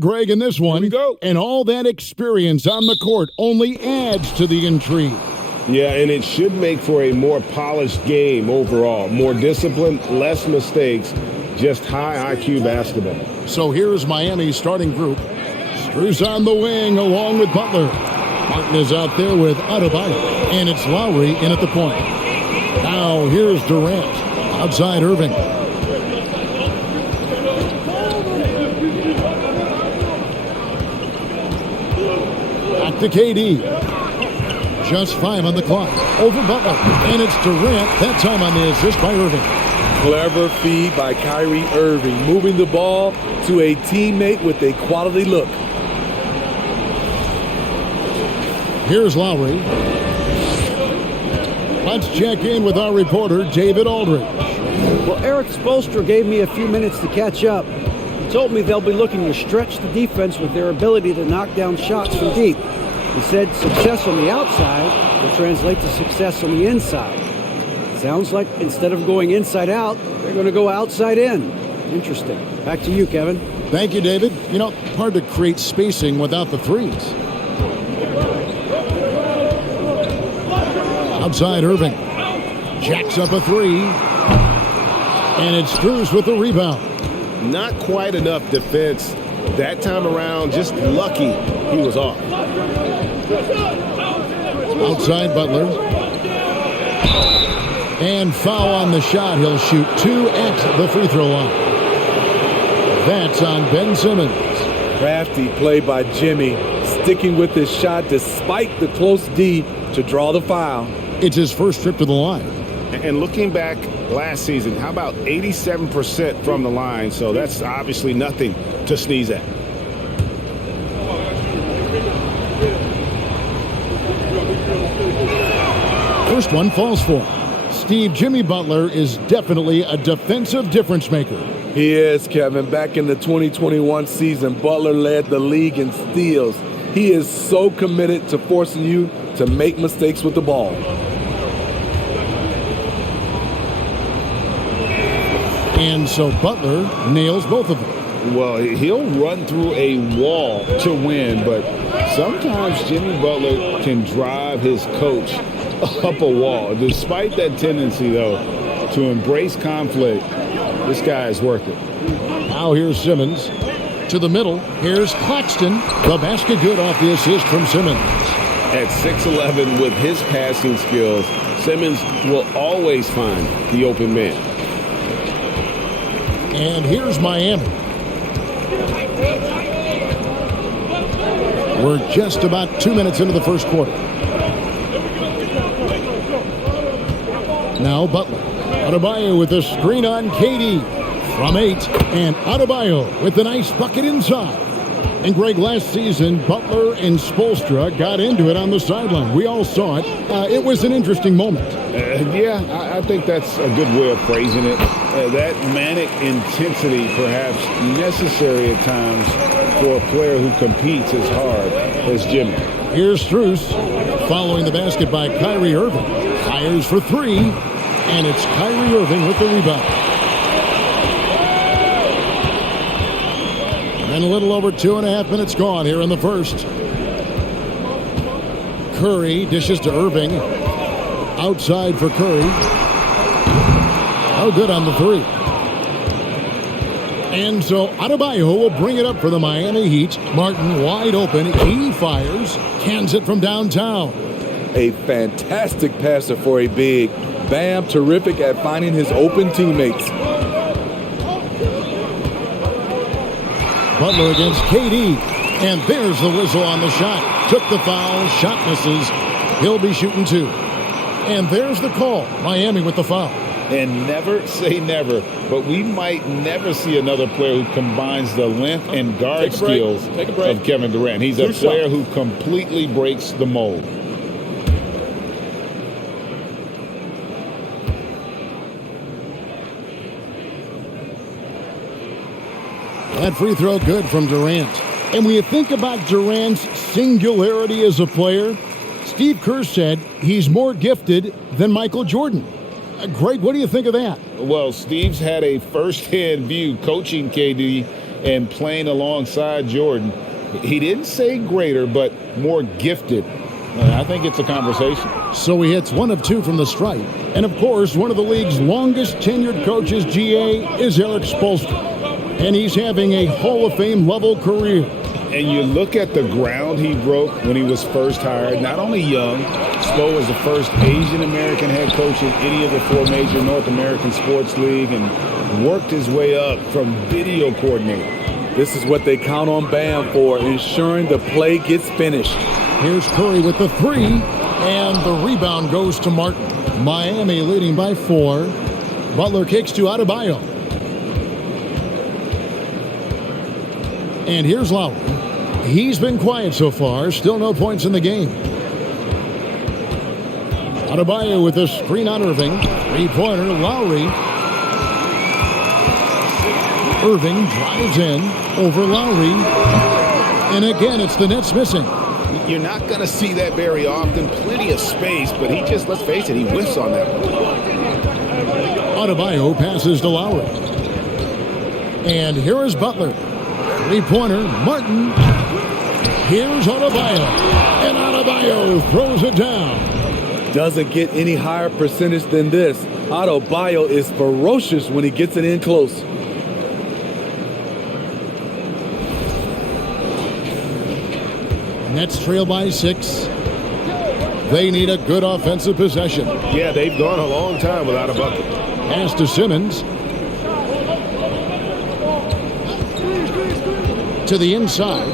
Greg, in this one, Here we go. And all that experience on the court only adds to the intrigue. Yeah, and it should make for a more polished game overall. More discipline, less mistakes, just high IQ basketball. So here's Miami's starting group. Strus on the wing along with Butler. Martin is out there with Adebayo, and it's Lowry in at the point. Now here's Durant outside Irving. Back to KD. Just 5 on the clock. Over Butler. And it's Durant, that time on the assist by Irving. Clever feed by Kyrie Irving, moving the ball to a teammate with a quality look. Here's Lowry. Let's check in with our reporter, David Aldridge. Well, Eric Spoelstra gave me a few minutes to catch up. He told me they'll be looking to stretch the defense with their ability to knock down shots from deep. He said success on the outside will translate to success on the inside. Sounds like instead of going inside out, they're going to go outside in. Interesting. Back to you, Kevin. Thank you, David. You know, hard to create spacing without the threes. Outside Irving. Jacks up a three. And it's Strus with the rebound. Not quite enough defense that time around. Just lucky he was off. Outside Butler. And foul on the shot. He'll shoot 2 at the free throw line. That's on Ben Simmons. Crafty play by Jimmy, sticking with his shot despite the close D to draw the foul. It's his first trip to the line. And looking back last season, how about 87% from the line? So that's obviously nothing to sneeze at. First one falls for him. Steve, Jimmy Butler is definitely a defensive difference maker. He is, Kevin. Back in the 2021 season, Butler led the league in steals. He is so committed to forcing you to make mistakes with the ball. And so Butler nails both of them. Well, he'll run through a wall to win, but sometimes Jimmy Butler can drive his coach up a wall. Despite that tendency, though, to embrace conflict, this guy is worth it. Now here's Simmons to the middle. Here's Claxton. The basket good off the assist from Simmons. At 6'11" with his passing skills, Simmons will always find the open man. And here's Miami. We're just about 2 minutes into the first quarter. Now Butler. Adebayo with a screen on KD from 8. And Adebayo with the nice bucket inside. And Greg, last season, Butler and Spoelstra got into it on the sideline. We all saw it. It was an interesting moment. Yeah, I think that's a good way of phrasing it. That manic intensity perhaps necessary at times for a player who competes as hard as Jimmy. Here's Strus following the basket by Kyrie Irving. Fires for 3, and it's Kyrie Irving with the rebound. And a little over 2.5 minutes gone here in the first. Curry dishes to Irving. Outside for Curry. Oh, good on the 3. And so Adebayo will bring it up for the Miami Heat. Martin wide open. He fires. Cans it from downtown. A fantastic passer for a big. Bam, terrific at finding his open teammates. Butler against KD. And there's the whistle on the shot. Took the foul. Shot misses. He'll be shooting 2. And there's the call. Miami with the foul. And never say never, but we might never see another player who combines the length and guard skills of Kevin Durant. He's a player who completely breaks the mold. That free throw good from Durant. And when you think about Durant's singularity as a player, Steve Kerr said he's more gifted than Michael Jordan. Greg, what do you think of that? Well, Steve's had a first-hand view coaching KD and playing alongside Jordan. He didn't say greater, but more gifted. I think it's a conversation. So he hits 1 of 2 from the stripe. And, of course, one of the league's longest tenured coaches, GA, is Eric Spoelstra. And he's having a Hall of Fame level career. And you look at the ground he broke when he was first hired. Not only young, Spo was the first Asian-American head coach in any of the 4 major North American sports league and worked his way up from video coordinator. This is what they count on Bam for, ensuring the play gets finished. Here's Curry with the 3, and the rebound goes to Martin. Miami leading by 4. Butler kicks to Adebayo. And here's Lowry. He's been quiet so far. Still no points in the game. Adebayo with a screen on Irving. 3-pointer, Lowry. Irving drives in over Lowry. And again, it's the Nets missing. You're not going to see that very often. Plenty of space, but he just, let's face it, he whiffs on that one. Adebayo passes to Lowry. And here is Butler. 3-pointer, Martin. Here's Adebayo. And Adebayo throws it down. Doesn't get any higher percentage than this. Adebayo is ferocious when he gets it in close. Nets trail by 6. They need a good offensive possession. Yeah, they've gone a long time without a bucket. Pass to Simmons. To the inside.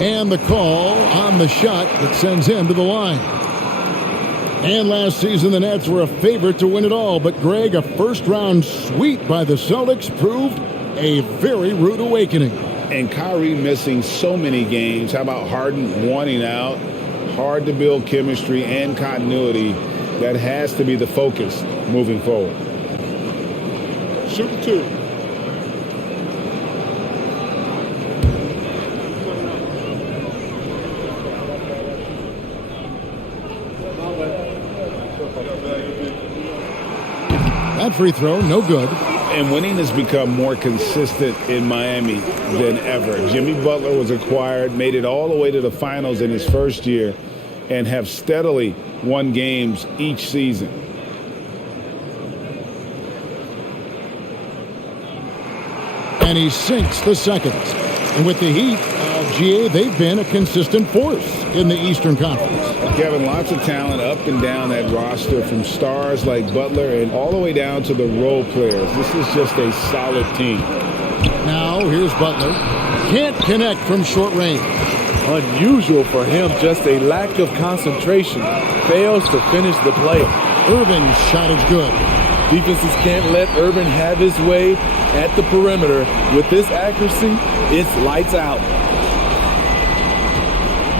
And the call on the shot that sends him to the line. And last season, the Nets were a favorite to win it all. But, Greg, a first-round sweep by the Celtics proved a very rude awakening. And Kyrie missing so many games. How about Harden wanting out? Hard to build chemistry and continuity. That has to be the focus moving forward. Shoot 2. That free throw, no good. And winning has become more consistent in Miami than ever. Jimmy Butler was acquired, made it all the way to the finals in his first year, and have steadily won games each season. And he sinks the second. And with the Heat, GA, they've been a consistent force in the Eastern Conference. Kevin, lots of talent up and down that roster, from stars like Butler and all the way down to the role players. This is just a solid team. Now, here's Butler. Can't connect from short range. Unusual for him, just a lack of concentration. Fails to finish the play. Irving's shot is good. Defenses can't let Irving have his way at the perimeter. With this accuracy, it's lights out.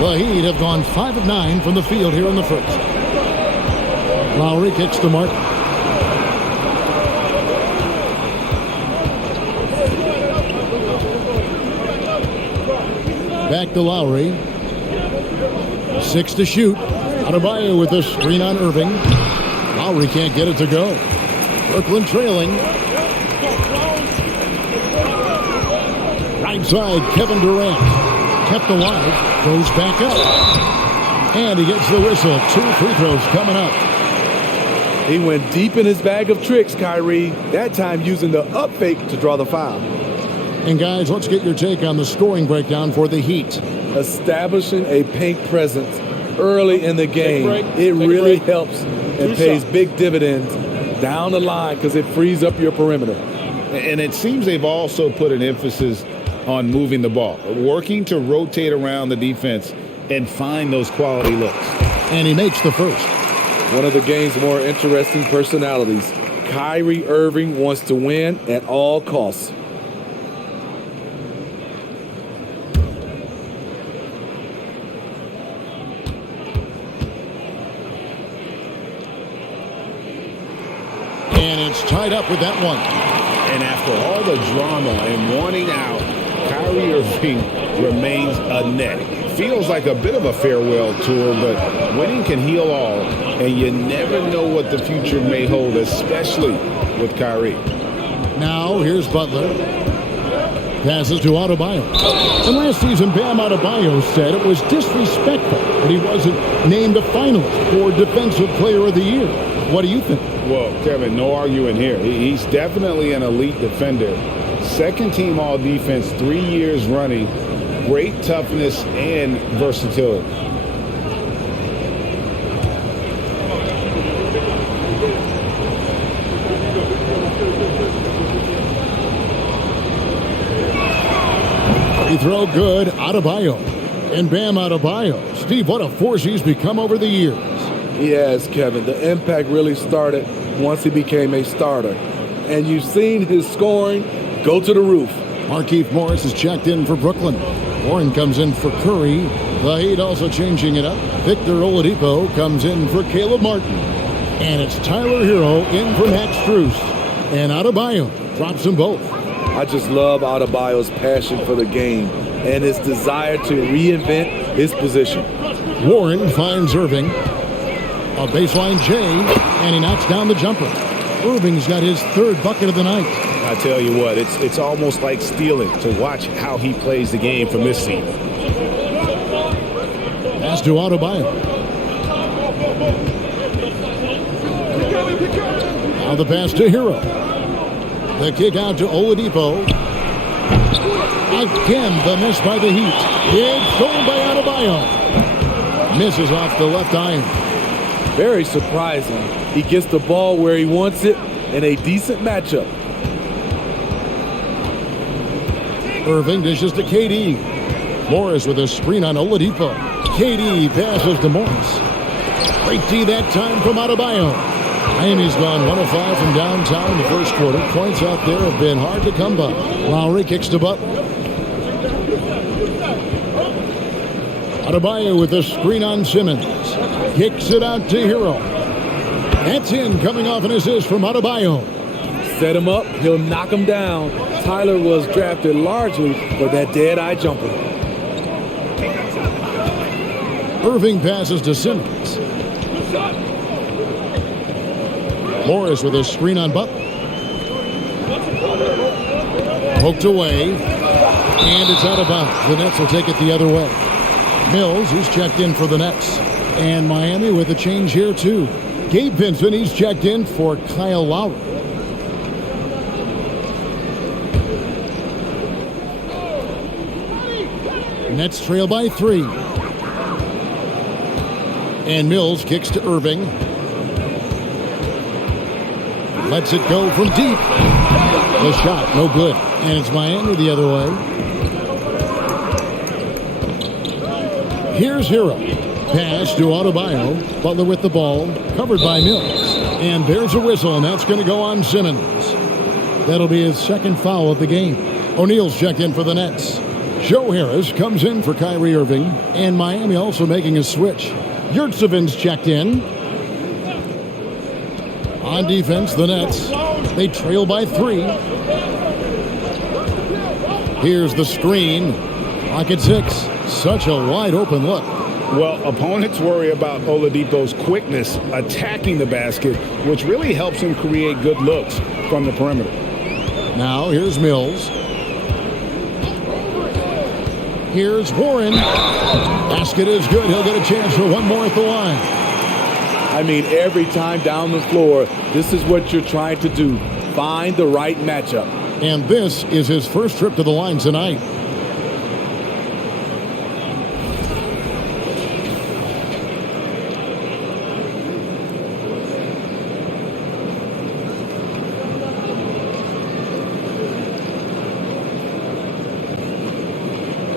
The Heat have gone 5 of 9 from the field here in the first. Lowry kicks to Martin. Back to Lowry. 6 to shoot. Adebayo with a screen on Irving. Lowry can't get it to go. Brooklyn trailing. Right side, Kevin Durant. Kept alive. Goes back up. And he gets the whistle. 2 free throws coming up. He went deep in his bag of tricks, Kyrie. That time using the up fake to draw the foul. And guys, let's get your take on the scoring breakdown for the Heat. Establishing a paint presence early in the game. It really helps and pays big dividends down the line because it frees up your perimeter. And it seems they've also put an emphasis on moving the ball, working to rotate around the defense and find those quality looks. And he makes the first. One of the game's more interesting personalities. Kyrie Irving wants to win at all costs. And it's tied up with that one. And after all the drama and wanting out, Kyrie Irving remains a Net. Feels like a bit of a farewell tour, but winning can heal all, and you never know what the future may hold, especially with Kyrie. Now, here's Butler. Passes to Adebayo. And last season, Bam Adebayo said it was disrespectful that he wasn't named a finalist for Defensive Player of the Year. What do you think? Well, Kevin, no arguing here. He's definitely an elite defender. Second team all defense 3 years running. Great toughness and versatility. Free throw good, Adebayo. And Bam Adebayo. Steve, what a force he's become over the years. Yes, Kevin. The impact really started once he became a starter. And you've seen his scoring go to the roof. Markieff Morris is checked in for Brooklyn. Warren comes in for Curry. The Heat also changing it up. Victor Oladipo comes in for Caleb Martin. And it's Tyler Hero in for Max Strus. And Adebayo drops them both. I just love Adebayo's passion for the game and his desire to reinvent his position. Warren finds Irving. A baseline J, and he knocks down the jumper. Irving's got his third bucket of the night. I tell you what, it's almost like stealing to watch how he plays the game from this seat. Pass to Adebayo. Now the pass to Hero. The kick out to Oladipo. Again, the miss by the Heat. It's stolen by Adebayo. Misses off the left iron. Very surprising. He gets the ball where he wants it in a decent matchup. Irving dishes to KD. Morris with a screen on Oladipo. KD passes to Morris. Great D that time from Adebayo. Miami's gone 1 of 5 from downtown in the first quarter. Points out there have been hard to come by. Lowry kicks to Butler. Adebayo with a screen on Simmons. Kicks it out to Hero. That's in, coming off an assist from Adebayo. Set him up, he'll knock him down. Tyler was drafted largely for that dead-eye jumper. Irving passes to Simmons. Morris with a screen on Butler. Poked away. And it's out of bounds. The Nets will take it the other way. Mills, he's checked in for the Nets. And Miami with a change here, too. Gabe Vincent, he's checked in for Kyle Lowry. Nets trail by 3. And Mills kicks to Irving. Lets it go from deep. The shot, no good. And it's Miami the other way. Here's Hero. Pass to Adebayo. Butler with the ball. Covered by Mills. And there's a whistle, and that's going to go on Simmons. That'll be his second foul of the game. O'Neal's checked in for the Nets. Joe Harris comes in for Kyrie Irving. And Miami also making a switch. Yurtsevic's checked in. On defense, the Nets. They trail by 3. Here's the screen. Lock at 6. Such a wide open look. Well, opponents worry about Oladipo's quickness attacking the basket, which really helps him create good looks from the perimeter. Now, here's Mills. Here's Warren. Basket is good. He'll get a chance for one more at the line. I mean, every time down the floor, this is what you're trying to do. Find the right matchup. And this is his first trip to the line tonight.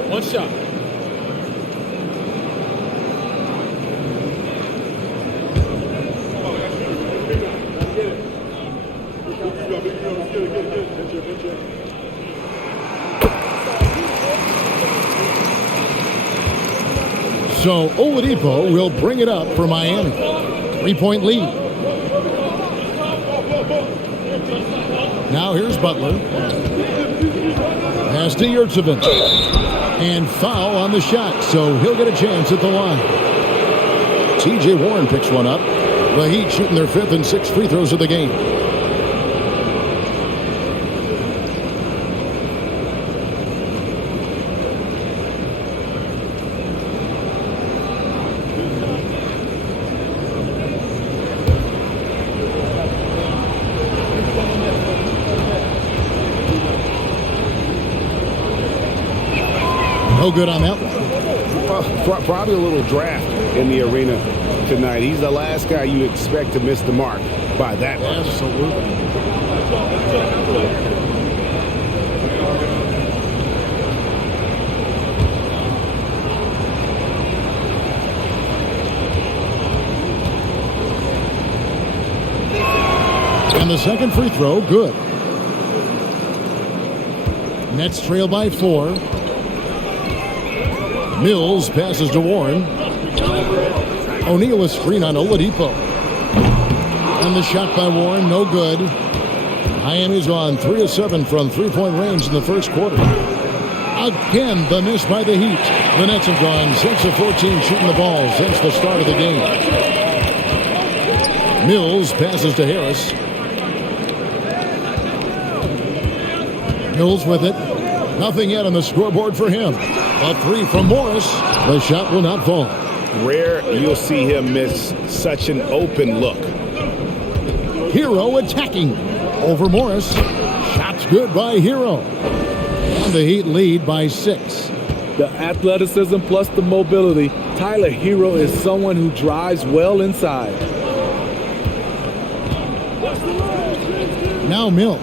One shot. So Oladipo will bring it up for Miami. 3-point lead. Now here's Butler. Pass to Yurtsevic. And foul on the shot, so he'll get a chance at the line. T.J. Warren picks one up. The Heat shooting their 5th and 6th free throws of the game. No good on that one. Well, probably a little draft in the arena tonight. He's the last guy you expect to miss the mark by that much. Absolutely. And the second free throw, good. Nets trail by 4. Mills passes to Warren. O'Neal a screen on Oladipo. And the shot by Warren, no good. Miami's on 3 of 7 from three-point range in the first quarter. Again, the miss by the Heat. The Nets have gone 6 of 14 shooting the ball since the start of the game. Mills passes to Harris. Mills with it. Nothing yet on the scoreboard for him. A 3 from Morris. The shot will not fall. Rare you'll see him miss such an open look. Hero attacking over Morris. Shots good by Hero. And the Heat lead by 6. The athleticism plus the mobility. Tyler Hero is someone who drives well inside. Now Mills.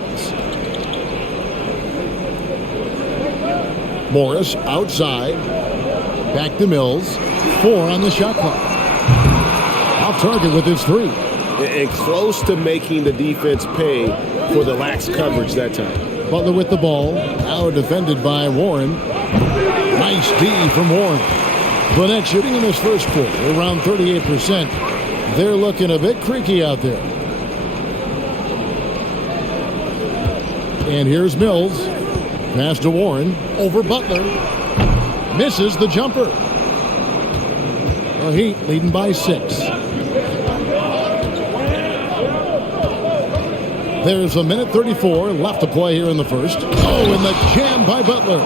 Morris outside. Back to Mills. 4 on the shot clock. Off target with his 3. And close to making the defense pay for the lax coverage that time. Butler with the ball. Now defended by Warren. Nice D from Warren. The Nets shooting in this first quarter around 38%. They're looking a bit creaky out there. And here's Mills. Pass to Warren. Over Butler. Misses the jumper. The Heat leading by 6. There's a minute 34 left to play here in the first. Oh, and the jam by Butler.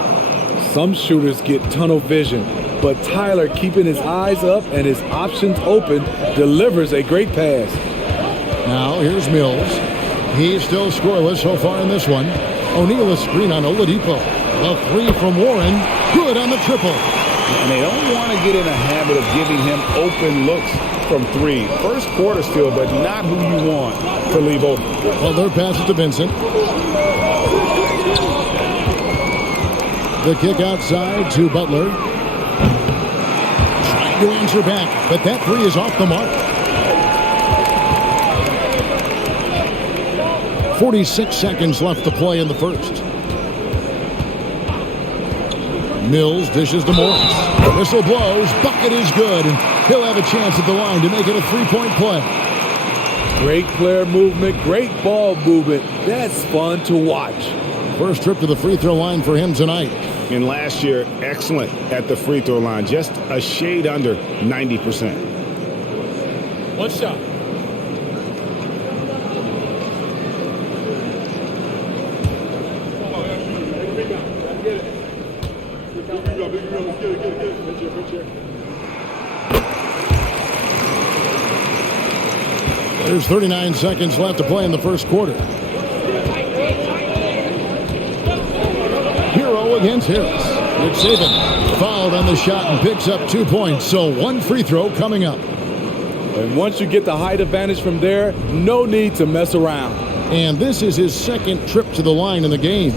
Some shooters get tunnel vision, but Tyler, keeping his eyes up and his options open, delivers a great pass. Now here's Mills. He's still scoreless so far in this one. O'Neal a screen on Oladipo. A 3 from Warren. Good on the triple. And they don't want to get in a habit of giving him open looks from 3. First quarter still, but not who you want to leave open. Butler passes to Vincent. The kick outside to Butler. Trying to answer back, but that 3 is off the mark. 46 seconds left to play in the first. Mills dishes to Morris. Whistle blows. Bucket is good. And he'll have a chance at the line to make it a 3-point play. Great player movement. Great ball movement. That's fun to watch. First trip to the free throw line for him tonight. And last year, excellent at the free throw line. Just a shade under 90%. One shot. There's 39 seconds left to play in the first quarter. Hero against Harris. Nick Saban fouled on the shot and picks up 2 points. So 1 free throw coming up. And once you get the height advantage from there, no need to mess around. And this is his second trip to the line in the game.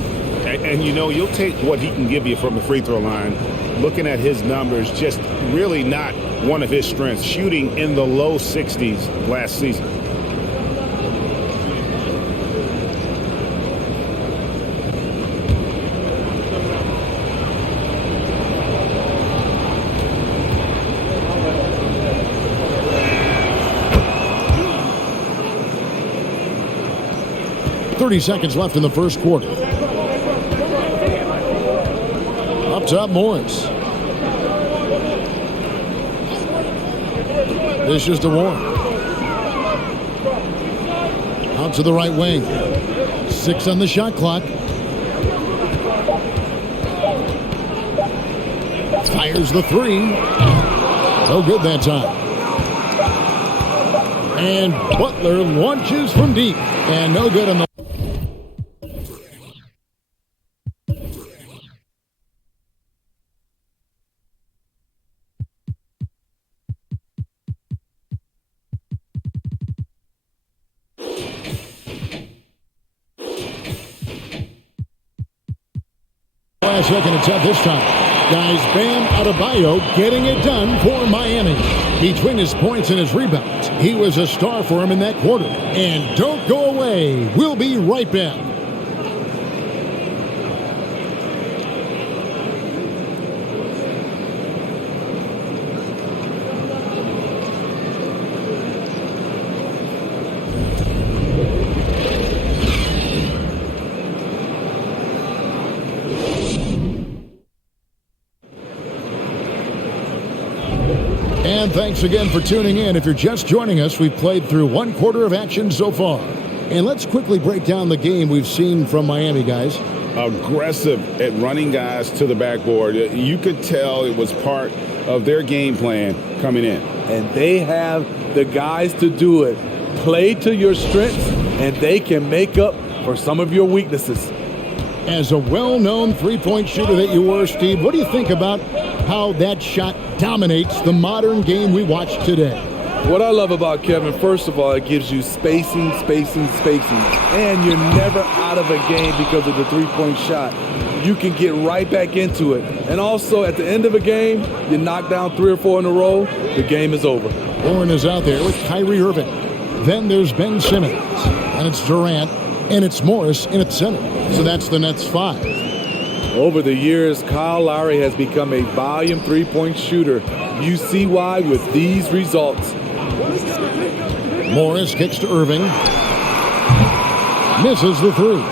And you know, you'll take what he can give you from the free throw line. Looking at his numbers, just really not one of his strengths. Shooting in the low 60s last season. .30 seconds left in the first quarter. Up top, Morris. This is to Warren. Out to the right wing. 6 on the shot clock. Fires the 3. No good that time. And Butler launches from deep. And no good on the second attempt this time. Guys, Bam Adebayo getting it done for Miami. Between his points and his rebounds, he was a star for him in that quarter. And don't go away. We'll be right back. And thanks again for tuning in. If you're just joining us, we've played through one quarter of action so far. And let's quickly break down the game we've seen from Miami, guys. Aggressive at running guys to the backboard. You could tell it was part of their game plan coming in. And they have the guys to do it. Play to your strengths, and they can make up for some of your weaknesses. As a well-known three-point shooter that you were, Steve, what do you think about how that shot dominates the modern game we watch today? What I love about Kevin, first of all, it gives you spacing. And you're never out of a game because of the three-point shot. You can get right back into it. And also, at the end of a game, you knock down 3 or 4 in a row, the game is over. Warren is out there with Kyrie Irving. Then there's Ben Simmons. And it's Durant. And it's Morris in at center. So that's the Nets 5. Over the years, Kyle Lowry has become a volume three-point shooter. You see why with these results. Morris kicks to Irving. Misses the three.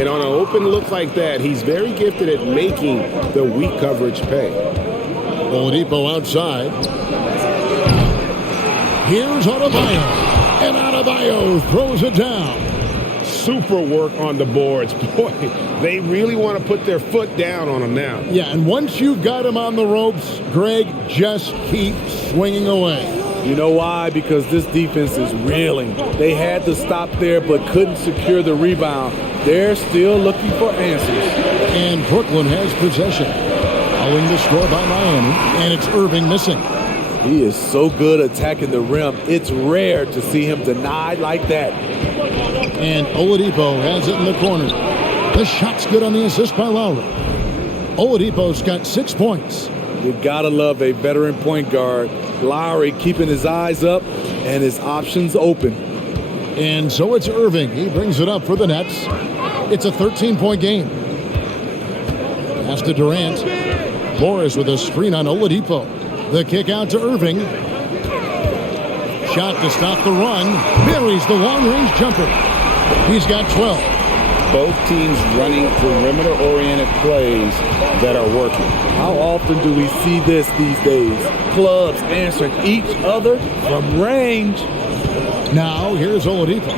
And on an open look like that, he's very gifted at making the weak coverage pay. Oladipo outside. Here's Adebayo. And Adebayo throws it down. Super work on the boards. Boy, they really want to put their foot down on him now. Yeah, and once you've got him on the ropes, Greg, just keep swinging away. You know why? Because this defense is reeling. They had to stop there but couldn't secure the rebound. They're still looking for answers. And Brooklyn has possession. Owing the score by Miami, and it's Irving missing. He is so good attacking the rim. It's rare to see him denied like that. And Oladipo has it in the corner. The shot's good on the assist by Lowry. Oladipo's got 6 points. You gotta love a veteran point guard. Lowry keeping his eyes up and his options open. And so it's Irving. He brings it up for the Nets. It's a 13-point game. Pass to Durant. Morris with a screen on Oladipo. The kick out to Irving. Shot to stop the run. Buries the long-range jumper. He's got 12. Both teams running perimeter-oriented plays that are working. How often do we see this these days? Clubs answering each other from range. Now, here's Oladipo.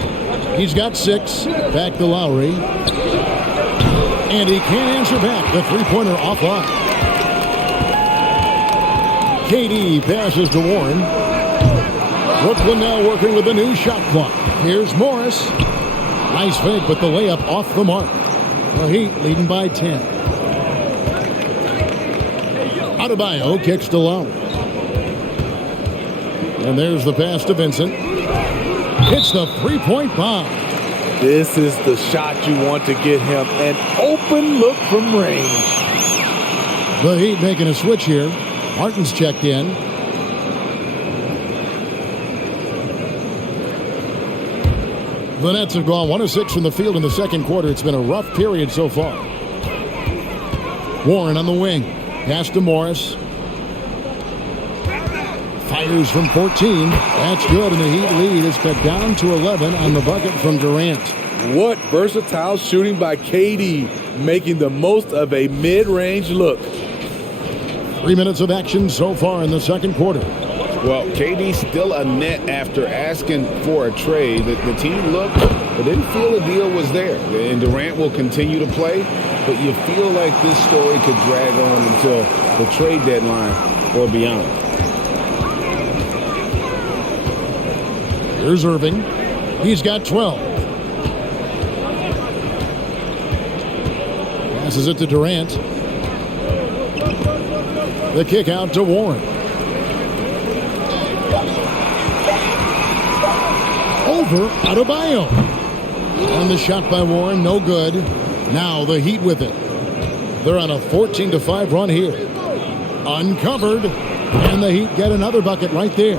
He's got 6. Back to Lowry. And he can't answer back. The three-pointer offline. KD passes to Warren. Brooklyn now working with the new shot clock. Here's Morris. Nice fake, but the layup off the mark. The Heat leading by 10. Adebayo kicks to Lowry. And there's the pass to Vincent. It's the three-point bomb. This is the shot you want to get him. An open look from range. The Heat making a switch here. Martin's checked in. The Nets have gone 1 of 6 from the field in the second quarter. It's been a rough period so far. Warren on the wing. Pass to Morris. Fires from 14. That's good, and the Heat lead is cut down to 11 on the bucket from Durant. What versatile shooting by KD, making the most of a mid-range look. 3 minutes of action so far in the second quarter. Well, KD's still a net after asking for a trade. The team looked but didn't feel the deal was there. And Durant will continue to play, but you feel like this story could drag on until the trade deadline or beyond. Here's Irving. He's got 12. Passes it to Durant. The kick out to Warren. Over Adebayo. And the shot by Warren, no good. Now the Heat with it. They're on a 14-5 run here. Uncovered, and the Heat get another bucket right there.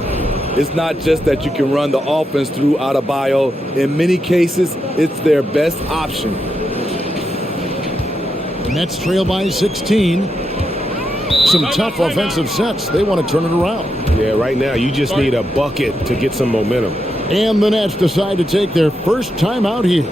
It's not just that you can run the offense through Adebayo. In many cases, it's their best option. The Nets trail by 16. Some tough offensive sets. They want to turn it around. Yeah, right now you just need a bucket to get some momentum. And the Nets decide to take their first time out here.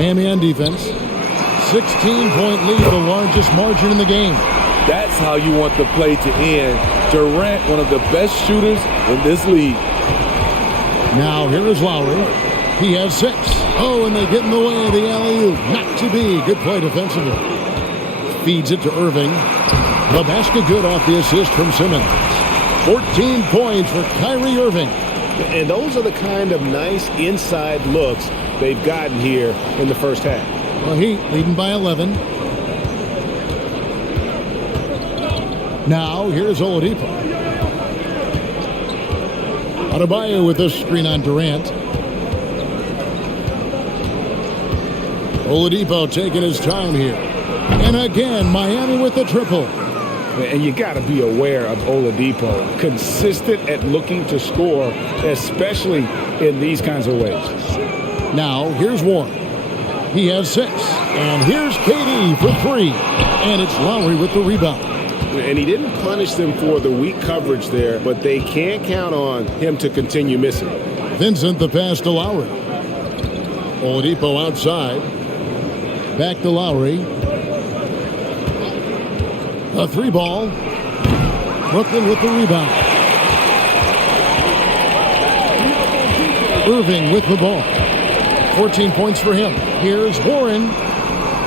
Miami on defense. 16-point lead, the largest margin in the game. That's how you want the play to end. Durant, one of the best shooters in this league. Now here is Lowry. He has 6. Oh, and they get in the way of the alley-oop. Not to be. Good play defensively. Feeds it to Irving. The basket good off the assist from Simmons. 14 points for Kyrie Irving. And those are the kind of nice inside looks they've gotten here in the first half. Well, Heat leading by 11. Now, here's Oladipo. Adebayo with this screen on Durant. Oladipo taking his time here. And again, Miami with the triple. And you got to be aware of Oladipo. Consistent at looking to score, especially in these kinds of ways. Now, here's Warren. He has 6. And here's KD for 3. And it's Lowry with the rebound. And he didn't punish them for the weak coverage there, but they can't count on him to continue missing. Vincent the pass to Lowry. Oladipo outside. Back to Lowry. A 3-ball. Brooklyn with the rebound. Irving with the ball. 14 points for him. Here's Warren.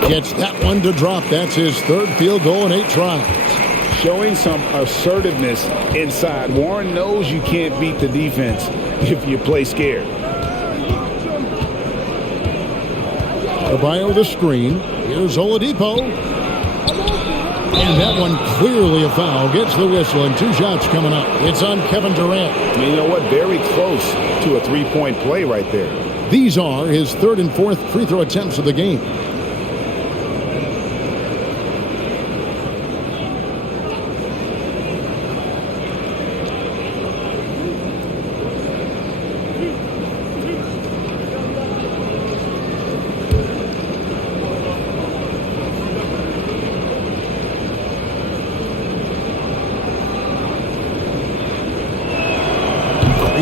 Gets that one to drop. That's his 3rd field goal in 8 tries. Showing some assertiveness inside. Warren knows you can't beat the defense if you play scared. Adebayo the screen. Here's Oladipo. And that one clearly a foul. Gets the whistle and 2 shots coming up. It's on Kevin Durant. And you know what? Very close to a 3-point play right there. These are his 3rd and 4th free throw attempts of the game.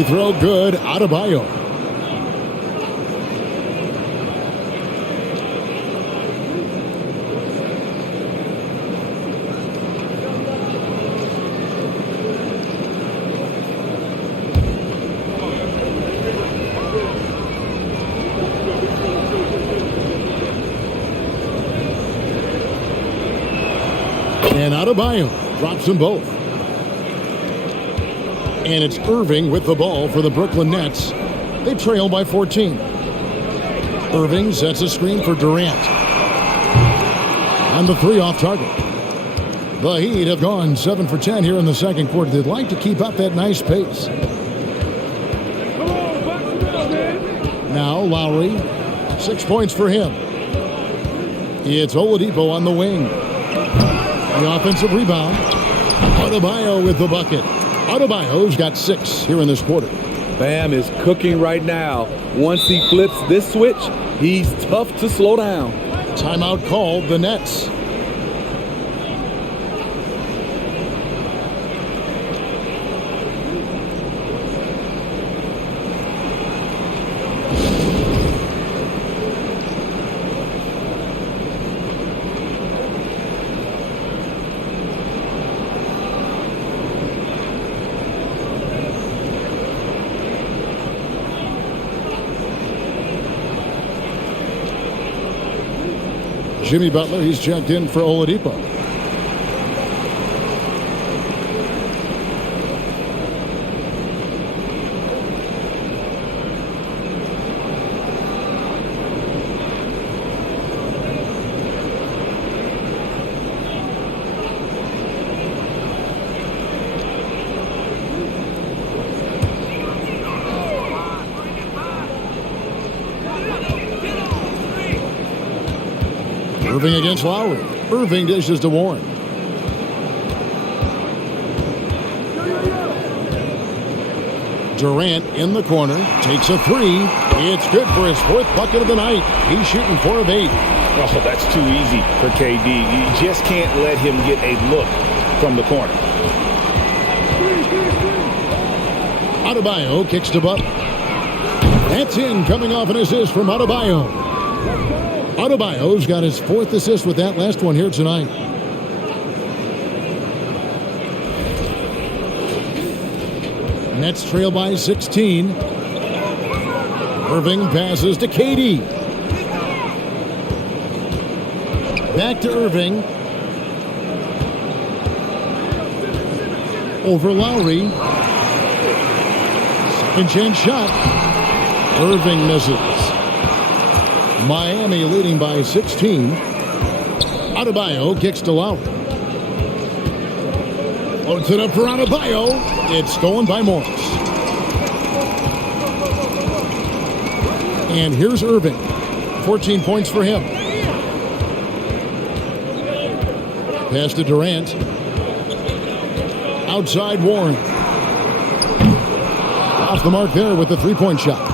Free throw good. Adebayo. And Adebayo drops them both. And it's Irving with the ball for the Brooklyn Nets. They trail by 14. Irving sets a screen for Durant. On the 3 off target. The Heat have gone 7 for 10 here in the second quarter. They'd like to keep up that nice pace. Now Lowry, 6 points for him. It's Oladipo on the wing. The offensive rebound. Adebayo with the bucket. Adebayo's got 6 here in this quarter. Bam is cooking right now. Once he flips this switch, he's tough to slow down. Timeout called, the Nets. Jimmy Butler, he's checked in for Oladipo. Irving against Lowry. Irving dishes to Warren. Durant in the corner, takes a three. It's good for his fourth bucket of the night. He's shooting 4 of 8. Oh, that's too easy for KD. You just can't let him get a look from the corner. Adebayo kicks to Butler. That's in, coming off an assist from Adebayo. Adebayo's got his 4th assist with that last one here tonight. Nets trail by 16. Irving passes to KD. Back to Irving. Over Lowry. Second chance shot. Irving misses. Miami leading by 16. Adebayo kicks to Lowry. Loads it up for Adebayo. It's stolen by Morris. And here's Irving. 14 points for him. Pass to Durant. Outside Warren. Off the mark there with the three-point shot.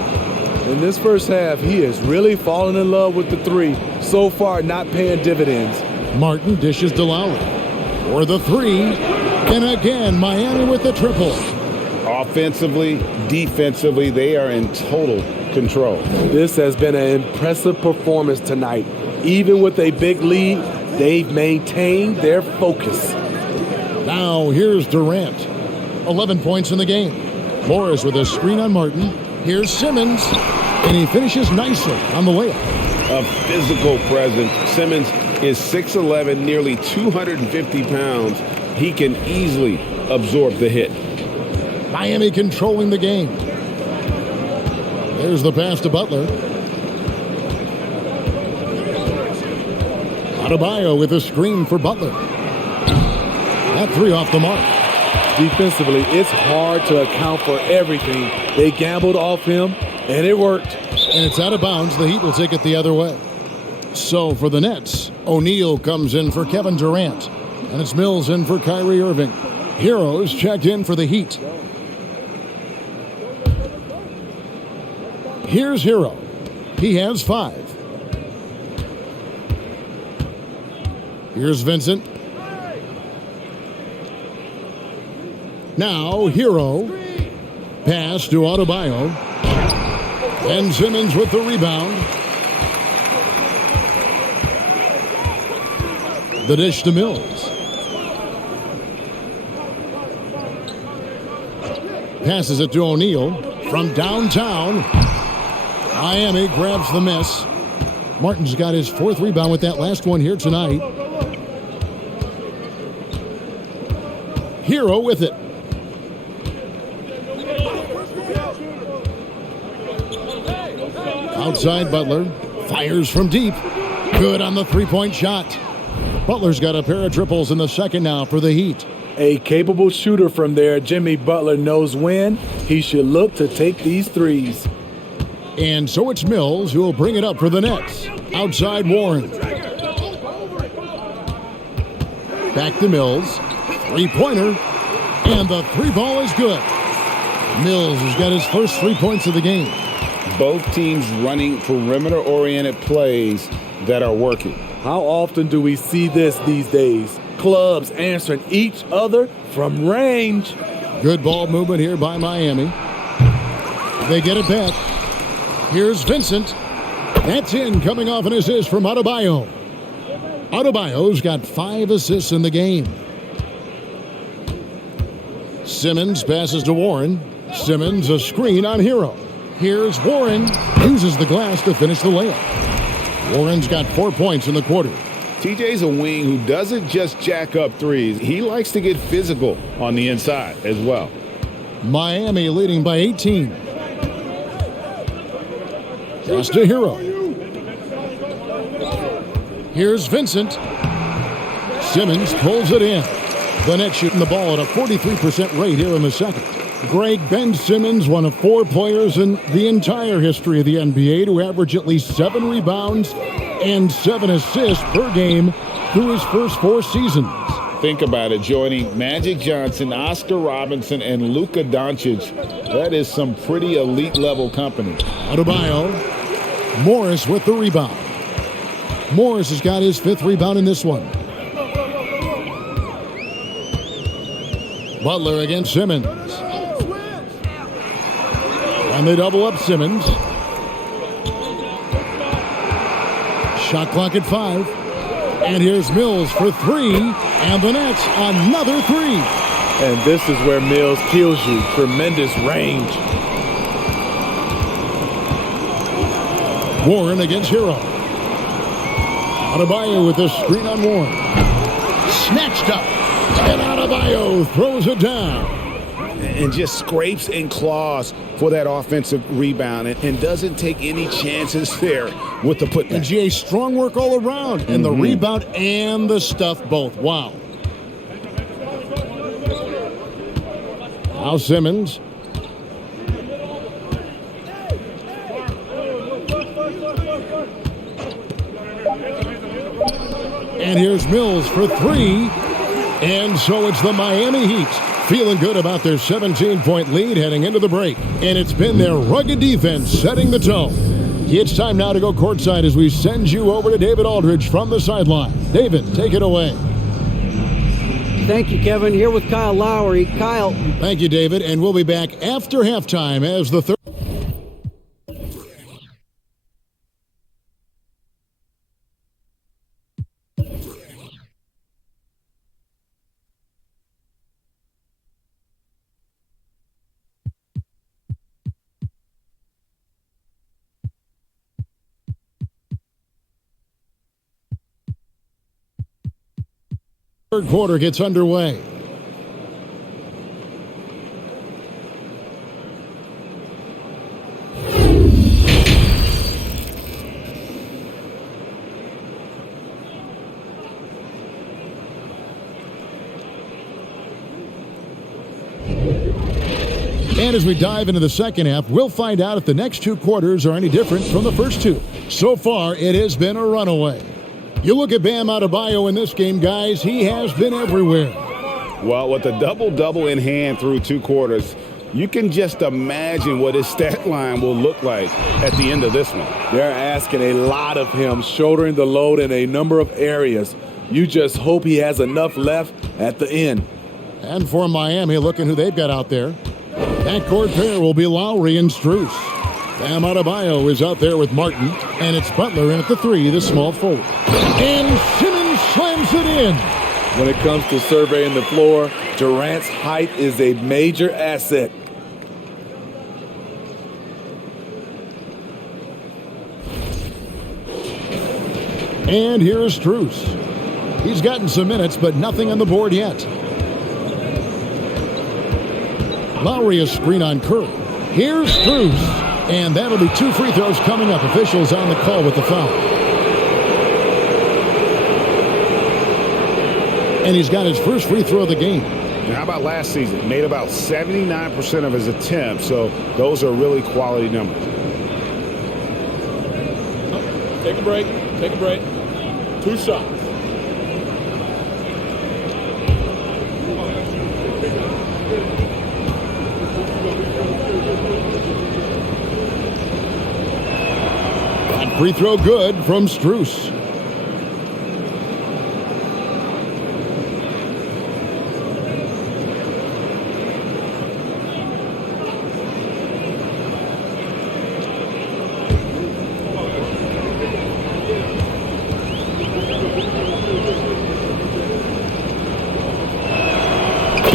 In this first half, he has really fallen in love with the three. So far, not paying dividends. Martin dishes to Lowry. For the three. And again, Miami with the triple. Offensively, defensively, they are in total control. This has been an impressive performance tonight. Even with a big lead, they've maintained their focus. Now here's Durant. 11 points in the game. Morris with a screen on Martin. Here's Simmons. And he finishes nicely on the layup. A physical presence. Simmons is 6'11", nearly 250 pounds. He can easily absorb the hit. Miami controlling the game. There's the pass to Butler. Adebayo with a screen for Butler. That three off the mark. Defensively, it's hard to account for everything. They gambled off him, and it worked. And it's out of bounds. The Heat will take it the other way. So for the Nets, O'Neal comes in for Kevin Durant. And it's Mills in for Kyrie Irving. Heroes checked in for the Heat. Here's Hero. He has 5. Here's Vincent. Now Hero. Pass to Adebayo. And Simmons with the rebound. The dish to Mills. Passes it to O'Neal from downtown. Miami grabs the miss. Martin's got his 4th rebound with that last one here tonight. Hero with it. Outside Butler. Fires from deep. Good on the three-point shot. Butler's got a pair of triples in the second now for the Heat. A capable shooter from there. Jimmy Butler knows when he should look to take these threes. And so it's Mills who will bring it up for the Nets. Outside Warren. Back to Mills. Three-pointer. And the three ball is good. Mills has got his first 3 points of the game. Both teams running perimeter-oriented plays that are working. How often do we see this these days? Clubs answering each other from range. Good ball movement here by Miami. They get it back. Here's Vincent. That's in, coming off an assist from Adebayo. Adebayo's got 5 assists in the game. Simmons passes to Warren. Simmons a screen on Hero. Here's Warren. Uses the glass to finish the layup. Warren's got 4 points in the quarter. TJ's a wing who doesn't just jack up threes. He likes to get physical on the inside as well. Miami leading by 18. Just a hero. Here's Vincent. Simmons pulls it in. The Nets shooting the ball at a 43% rate here in the second. Greg Ben Simmons, one of 4 players in the entire history of the NBA to average at least 7 rebounds and 7 assists per game through his first 4 seasons. Think about it, joining Magic Johnson, Oscar Robinson, and Luka Doncic. That is some pretty elite level company. Adebayo. Morris with the rebound. Morris has got his 5th rebound in this one. Butler against Simmons. And they double up Simmons. Shot clock at 5. And here's Mills for 3. And the Nets, another 3. And this is where Mills kills you. Tremendous range. Warren against Hero. Adebayo with a screen on Warren. Snatched up. And Adebayo throws it down. And just scrapes and claws for that offensive rebound and doesn't take any chances there with the putback. And GA, strong work all around. And the rebound and the stuff both. Wow. Now Simmons. And here's Mills for 3. And so it's the Miami Heat feeling good about their 17-point lead heading into the break. And it's been their rugged defense setting the tone. It's time now to go courtside as we send you over to David Aldridge from the sideline. David, take it away. Thank you, Kevin. Here with Kyle Lowry. Kyle. Thank you, David. And we'll be back after halftime as the third. Third quarter gets underway. And as we dive into the second half, we'll find out if the next 2 quarters are any different from the first 2. So far, it has been a runaway. You look at Bam Adebayo in this game, guys, he has been everywhere. Well, with a double-double in hand through 2 quarters, you can just imagine what his stat line will look like at the end of this one. They're asking a lot of him, shouldering the load in a number of areas. You just hope he has enough left at the end. And for Miami, look at who they've got out there. Backcourt pair will be Lowry and Strus. Bam Adebayo is out there with Martin, and it's Butler in at the 3, the small forward. And Simmons slams it in. When it comes to surveying the floor, Durant's height is a major asset. And here's Strus. He's gotten some minutes, but nothing on the board yet. Lowry a screen on Curry. Here's Strus. And that'll be 2 free throws coming up. Officials on the call with the foul. And he's got his first free throw of the game. Now, how about last season? Made about 79% of his attempts, so those are really quality numbers. Take a break. Take a break. 2 shots. Free throw good from Strus.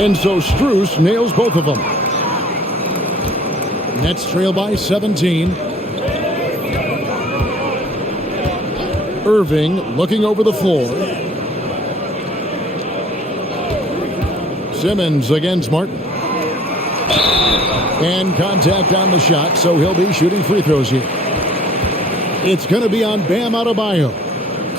And so Strus nails both of them. Nets trail by 17. Irving looking over the floor. Simmons against Martin. And contact on the shot, so he'll be shooting free throws here. It's going to be on Bam Adebayo.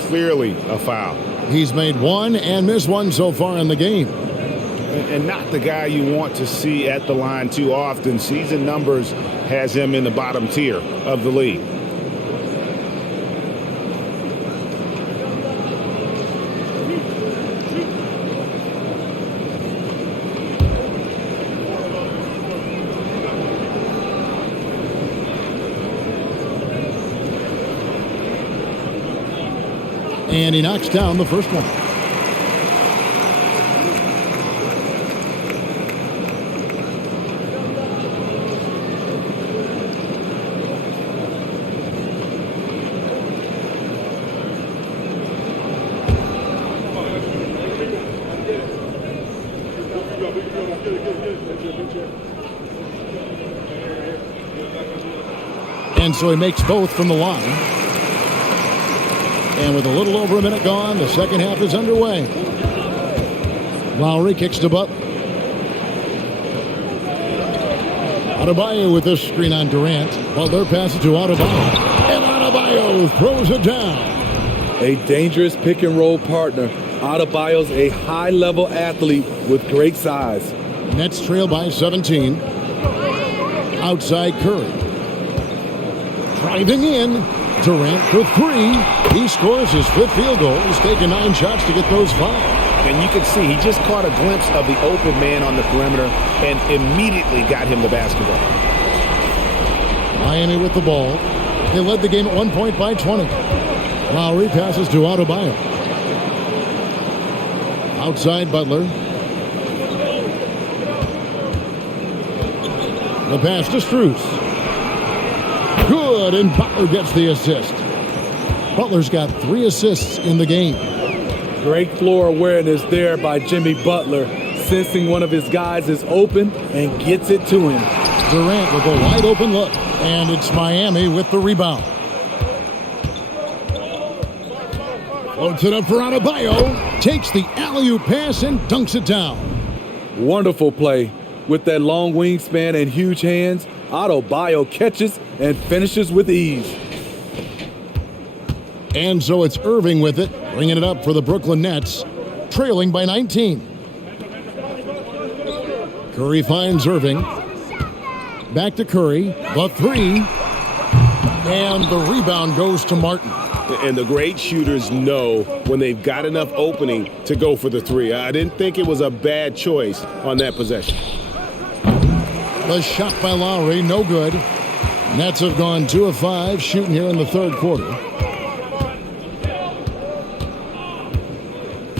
Clearly a foul. He's made one and missed one so far in the game. And not the guy you want to see at the line too often. Season numbers has him in the bottom tier of the league. And he knocks down the first one. And so he makes both from the line. And with a little over a minute gone, the second half is underway. Lowry kicks to Butler. Adebayo with this screen on Durant. Butler passes to Adebayo. And Adebayo throws it down. A dangerous pick and roll partner. Adebayo's a high-level athlete with great size. Nets trail by 17. Outside Curry. Driving in. Durant for three. He scores his fifth field goal. He's taken 9 shots to get those 5. And you can see he just caught a glimpse of the open man on the perimeter and immediately got him the basketball. Miami with the ball. They led the game at 1 point by 20. Lowry passes to Adebayo. Outside Butler. The pass to Strus. Good, and Butler gets the assist. Butler's got 3 assists in the game. Great floor awareness there by Jimmy Butler, sensing one of his guys is open and gets it to him. Durant with a wide open look, and it's Miami with the rebound. Floats it up for Adebayo, takes the alley-oop pass and dunks it down. Wonderful play. With that long wingspan and huge hands, Adebayo catches and finishes with ease. And so it's Irving with it, bringing it up for the Brooklyn Nets, trailing by 19. Curry finds Irving. Back to Curry, the 3. And the rebound goes to Martin. And the great shooters know when they've got enough opening to go for the 3. I didn't think it was a bad choice on that possession. The shot by Lowry, no good. Nets have gone 2 of 5 shooting here in the third quarter.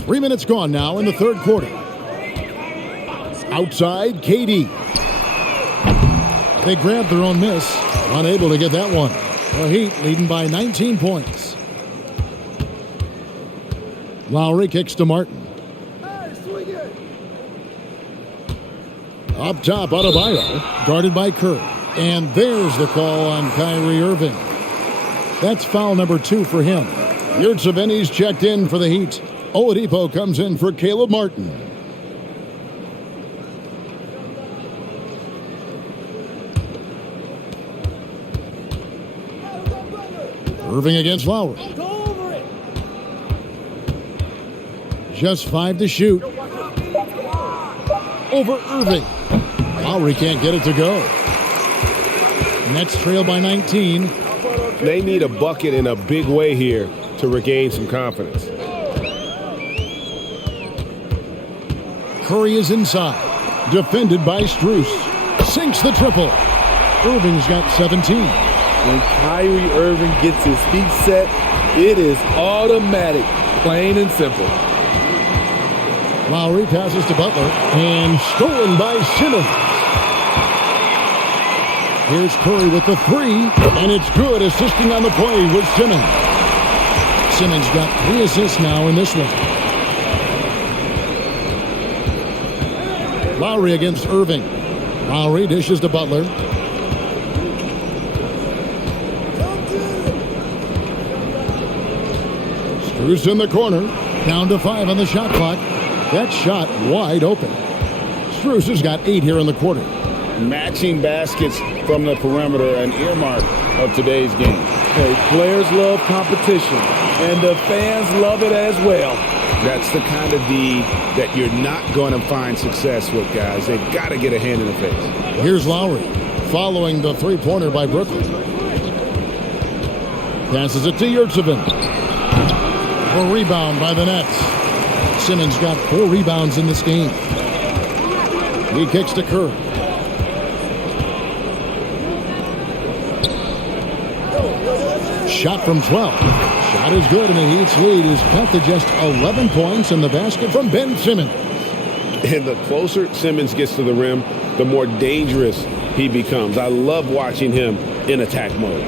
3 minutes gone now in the third quarter. Outside, KD. They grabbed their own miss, unable to get that one. The Heat leading by 19 points. Lowry kicks to Martin. Up top, Adebayo, guarded by Curry. And there's the call on Kyrie Irving. That's foul number 2 for him. Yurtseven's checked in for the Heat. Oladipo comes in for Caleb Martin. Irving against Lowry. Just 5 to shoot. Over Irving. Lowry can't get it to go. Nets trail by 19. They need a bucket in a big way here to regain some confidence. Curry is inside. Defended by Strus. Sinks the triple. Irving's got 17. When Kyrie Irving gets his feet set, it is automatic, plain and simple. Lowry passes to Butler, and stolen by Simmons. Here's Curry with the 3, and it's good, assisting on the play with Simmons. Simmons got 3 assists now in this one. Lowry against Irving. Lowry dishes to Butler. Strus in the corner. Down to 5 on the shot clock. That shot wide open. Strus has got 8 here in the quarter. Matching baskets from the perimeter, an earmark of today's game. Hey, players love competition, and the fans love it as well. That's the kind of D that you're not going to find success with, guys. They've got to get a hand in the face. Here's Lowry following the three-pointer by Brooklyn. Passes it to Yurtsevin. A rebound by the Nets. Simmons got 4 rebounds in this game. He kicks to Kerr. Shot from 12. Shot is good, and the Heat's lead is cut to just 11 points in the basket from Ben Simmons. And the closer Simmons gets to the rim, the more dangerous he becomes. I love watching him in attack mode.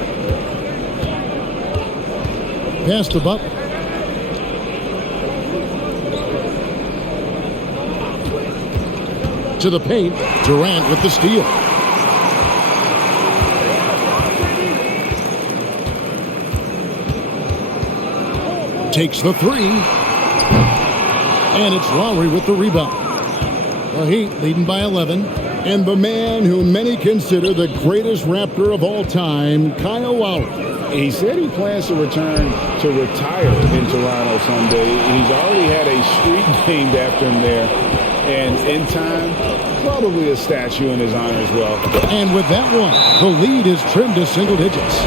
Pass to Butler. To the paint. Durant with the steal. Takes the 3. And it's Lowry with the rebound. The Heat leading by 11. And the man who many consider the greatest Raptor of all time, Kyle Lowry. He said he plans to return to retire in Toronto someday. He's already had a street named after him there. And in time, probably a statue in his honor as well. And with that one, the lead is trimmed to single digits.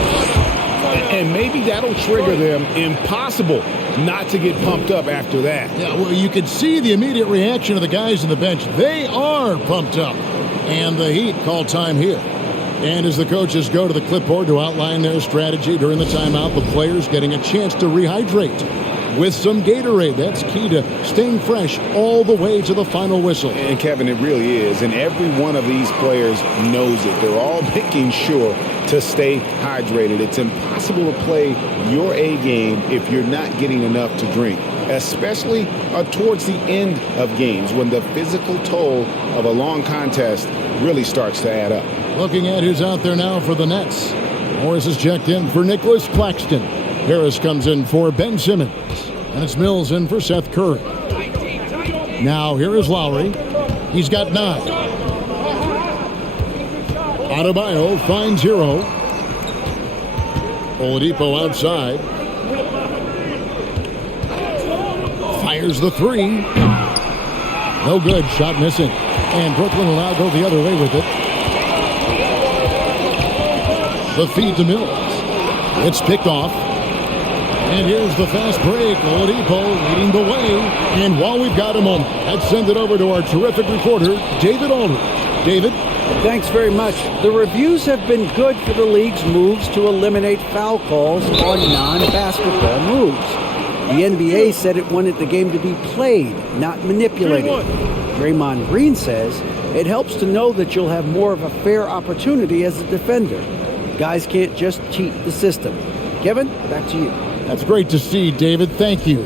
And maybe that'll trigger them. Impossible not to get pumped up after that. Yeah, well, you could see the immediate reaction of the guys on the bench. They are pumped up. And the Heat call time here. And as the coaches go to the clipboard to outline their strategy during the timeout, the players getting a chance to rehydrate with some Gatorade. That's key to staying fresh all the way to the final whistle. And Kevin, it really is. And every one of these players knows it. They're all making sure to stay hydrated. It's impossible to play your A game if you're not getting enough to drink, especially towards the end of games when the physical toll of a long contest really starts to add up. Looking at who's out there now for the Nets. Morris is checked in for Nicholas Claxton. Harris comes in for Ben Simmons. And it's Mills in for Seth Curry. Now here is Lowry. He's got 9. Adebayo finds 0. Oladipo outside. Fires the 3. No good. Shot missing. And Brooklyn will now go the other way with it. The feed to Mills. It's picked off. And here's the fast break. Oladipo leading the way. And while we've got a moment, let's send it over to our terrific reporter, David Aldridge. David? Thanks very much. The reviews have been good for the league's moves to eliminate foul calls on non-basketball moves. The NBA said it wanted the game to be played, not manipulated. Draymond Green says it helps to know that you'll have more of a fair opportunity as a defender. Guys can't just cheat the system. Kevin, back to you. That's great to see, David. Thank you.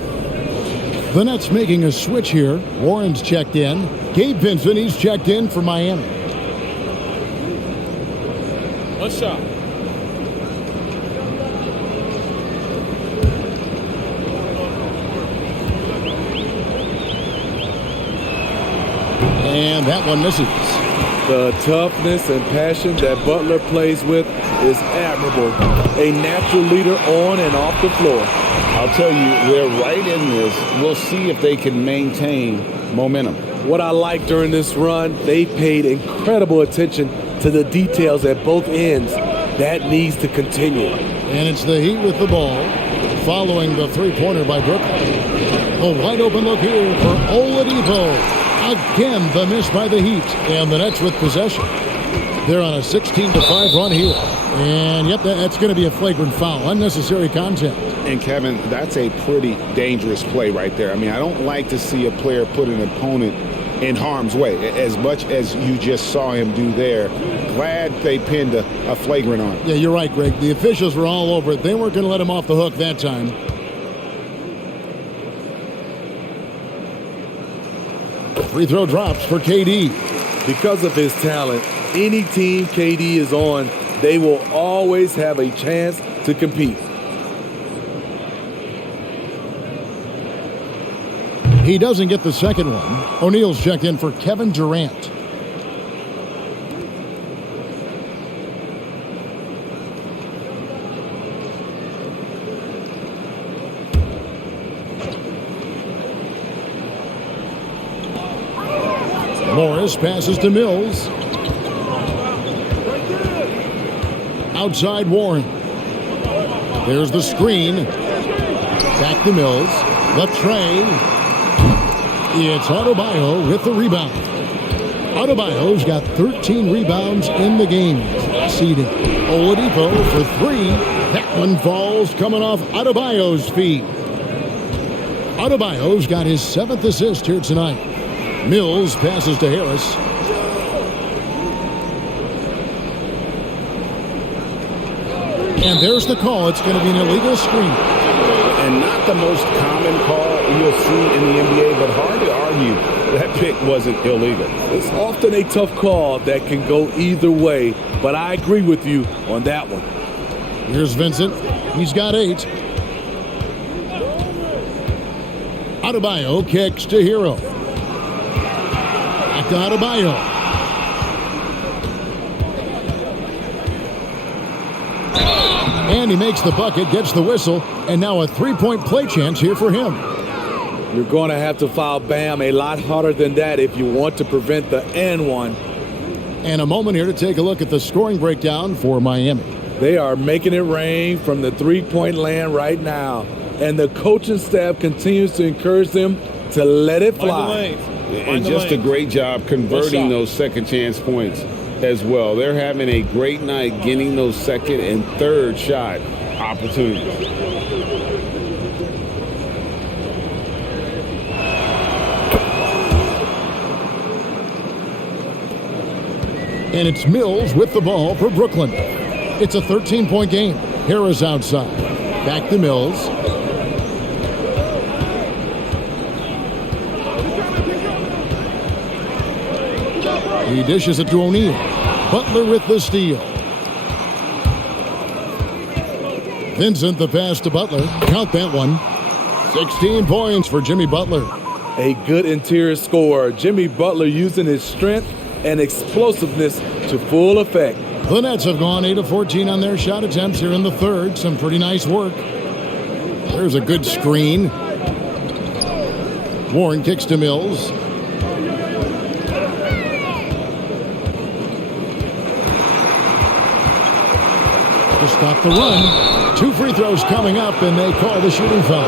The Nets making a switch here. Warren's checked in. Gabe Vincent, he's checked in for Miami. One shot. And that one misses. The toughness and passion that Butler plays with is admirable. A natural leader on and off the floor. I'll tell you, they're right in this. We'll see if they can maintain momentum. What I like during this run, they paid incredible attention to the details at both ends. That needs to continue. And it's the Heat with the ball, following the three-pointer by Brooklyn. A wide open look here for Oladipo. Again, the miss by the Heat, and the Nets with possession. They're on a 16-5 run here. And, yep, that's going to be a flagrant foul, unnecessary contact. And, Kevin, that's a pretty dangerous play right there. I mean, I don't like to see a player put an opponent in harm's way, as much as you just saw him do there. Glad they pinned a flagrant on him. Yeah, you're right, Greg. The officials were all over it. They weren't going to let him off the hook that time. Free throw drops for KD. Because of his talent, any team KD is on, they will always have a chance to compete. He doesn't get the second one. O'Neal's checked in for Kevin Durant. Morris passes to Mills. Outside Warren. There's the screen. Back to Mills. The tray. It's Adebayo with the rebound. Adebayo's got 13 rebounds in the game. Seeding Oladipo for three. That one falls coming off Adebayo's feet. Adebayo's got his 7th assist here tonight. Mills passes to Harris. And there's the call. It's going to be an illegal screen. And not the most common call you'll see in the NBA, but hard to argue that pick wasn't illegal. It's often a tough call that can go either way, but I agree with you on that one. Here's Vincent. He's got 8. Adebayo kicks to Hero. Back to Adebayo. And he makes the bucket, gets the whistle, and now a three-point play chance here for him. You're going to have to foul Bam a lot harder than that if you want to prevent the and one. And a moment here to take a look at the scoring breakdown for Miami. They are making it rain from the three-point land right now. And the coaching staff continues to encourage them to let it fly. And just a great job converting those second chance points as well. They're having a great night getting those second and third shot opportunities. And it's Mills with the ball for Brooklyn. It's a 13-point game. Harris outside. Back to Mills. He dishes it to O'Neal. Butler with the steal. Vincent the pass to Butler. Count that one. 16 points for Jimmy Butler. A good interior scorer. Jimmy Butler using his strength and explosiveness to full effect. The Nets have gone 8 of 14 on their shot attempts here in the third. Some pretty nice work. There's a good screen. Warren kicks to Mills. To stop the run. 2 free throws coming up, and they call the shooting foul.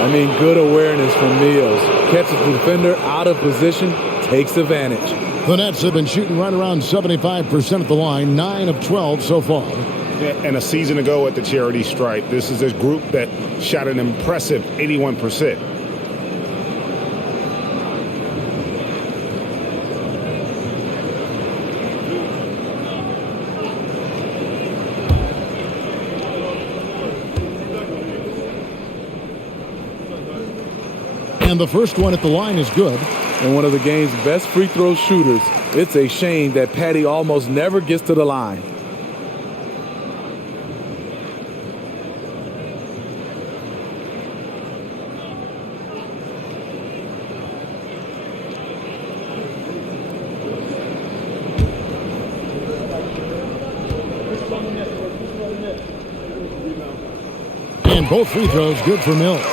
I mean, good awareness from Mills. Catches the defender out of position, takes advantage. The Nets have been shooting right around 75% at the line, 9 of 12 so far. And a season ago at the charity stripe, this is a group that shot an impressive 81%. And the first one at the line is good. And one of the game's best free throw shooters. It's a shame that Patty almost never gets to the line. And both free throws good for Mills.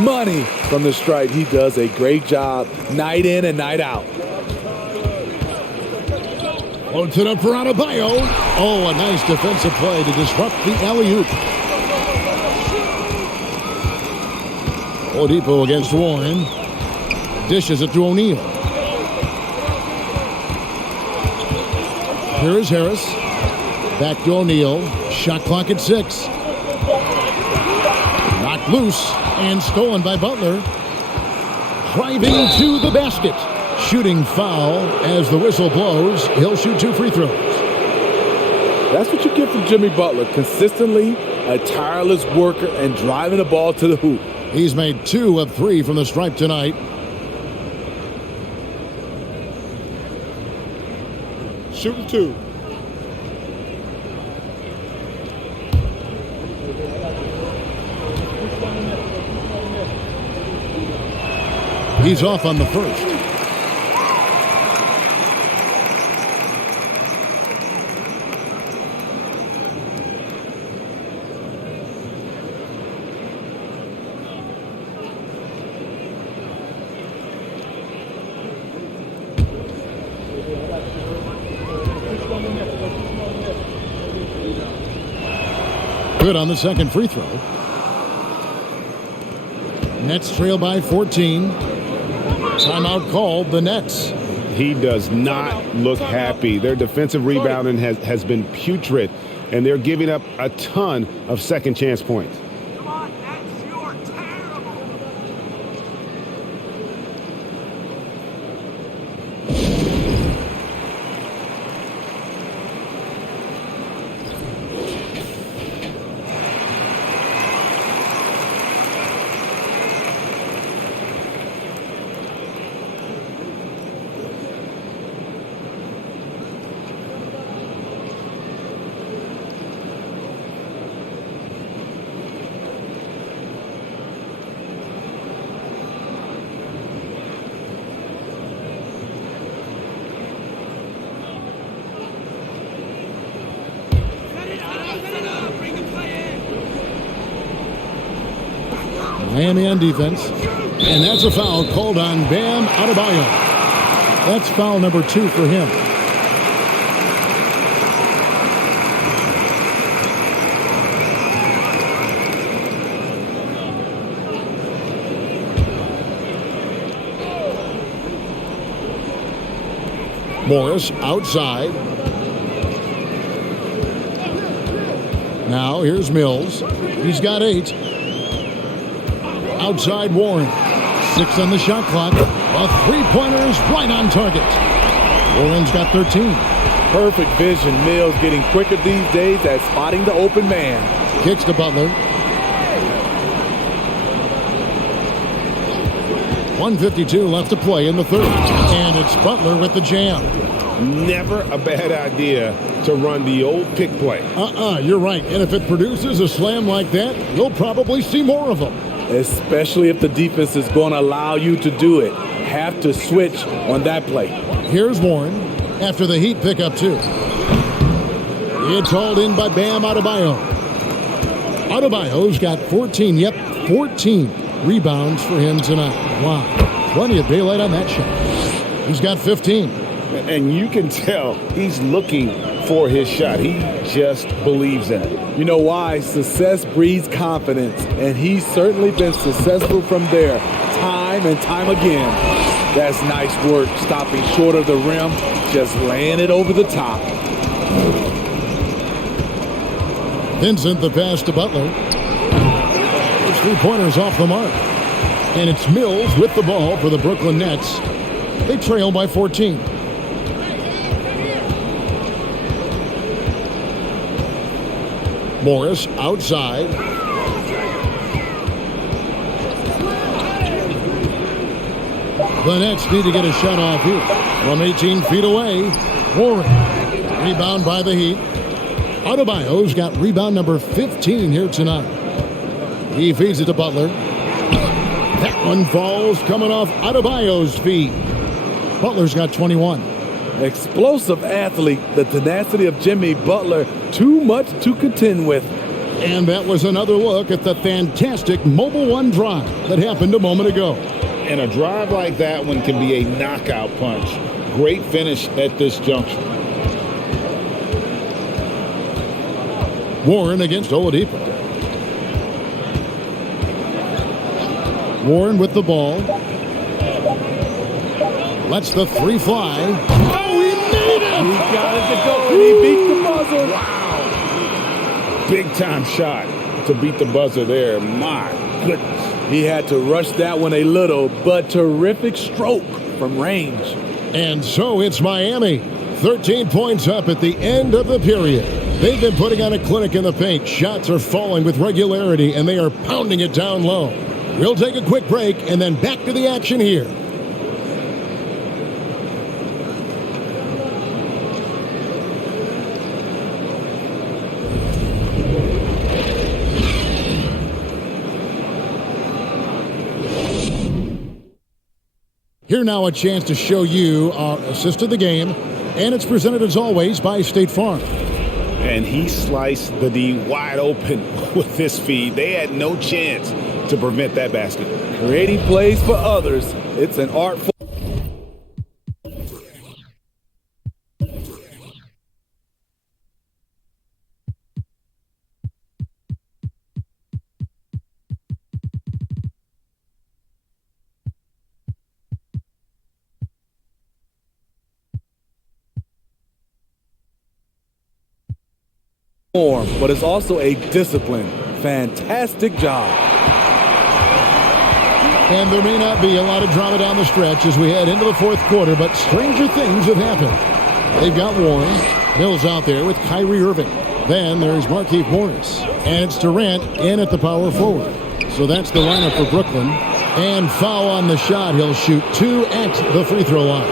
Money from the stripe. He does a great job night in and night out. Floats it up for Adebayo. Oh, a nice defensive play to disrupt the alley-oop. Oladipo against Warren. Dishes it to O'Neal. Here is Harris. Back to O'Neal. Shot clock at 6. Knocked loose and stolen by Butler. Driving to the basket. Shooting foul as the whistle blows. He'll shoot 2 free throws. That's what you get from Jimmy Butler. Consistently a tireless worker and driving the ball to the hoop. He's made 2 of 3 from the stripe tonight. Shooting 2. He's off on the first. Good on the second free throw. Nets trail by 14. Timeout called the Nets. He does not look happy. Their defensive rebounding has been putrid, and they're giving up a ton of second chance points. Miami on defense. And that's a foul called on Bam Adebayo. That's foul number 2 for him. Morris outside. Now here's Mills. He's got 8. Outside Warren. 6 on the shot clock. A three-pointer is right on target. Warren's got 13. Perfect vision. Mills getting quicker these days at spotting the open man. Kicks to Butler. 1:52 left to play in the third. And it's Butler with the jam. Never a bad idea to run the old pick play. You're right. And if it produces a slam like that, you'll probably see more of them. Especially if the defense is going to allow you to do it. Have to switch on that play. Here's Warren after the Heat pick up 2. It's hauled in by Bam Adebayo. Adebayo's got 14. Yep, 14 rebounds for him tonight. Wow. Plenty of daylight on that shot. He's got 15. And you can tell he's looking for his shot. He just believes in it. You know why? Success breeds confidence, and he's certainly been successful from there time and time again. That's nice work, stopping short of the rim, just laying it over the top. Vincent the pass to Butler. His three-pointers off the mark. And it's Mills with the ball for the Brooklyn Nets. They trail by 14. Morris outside. The Nets need to get a shot off here. From 18 feet away, Warren. Rebound by the Heat. Adebayo's got rebound number 15 here tonight. He feeds it to Butler. That one falls coming off Adebayo's feet. Butler's got 21. Explosive athlete, the tenacity of Jimmy Butler, too much to contend with. And that was another look at the fantastic Mobile One drive that happened a moment ago. And a drive like that one can be a knockout punch. Great finish at this juncture. Warren against Oladipo. Warren with the ball. Lets the three fly. Oh, he made it! He got it to go, and he beat the buzzer. Wow. Big time shot to beat the buzzer there. My goodness. He had to rush that one a little, but terrific stroke from range. And so it's Miami. 13 points up at the end of the period. They've been putting on a clinic in the paint. Shots are falling with regularity, and they are pounding it down low. We'll take a quick break and then back to the action here. Here now a chance to show you our assist of the game, and it's presented as always by State Farm. And he sliced the D wide open with this feed. They had no chance to prevent that basket. Creating plays for others. It's an art form. But it's also a discipline. Fantastic job. And there may not be a lot of drama down the stretch as we head into the fourth quarter, but stranger things have happened. They've got Warren. Mills out there with Kyrie Irving. Then there's Markieff Morris. And it's Durant in at the power forward. So that's the lineup for Brooklyn. And foul on the shot. He'll shoot 2 at the free throw line.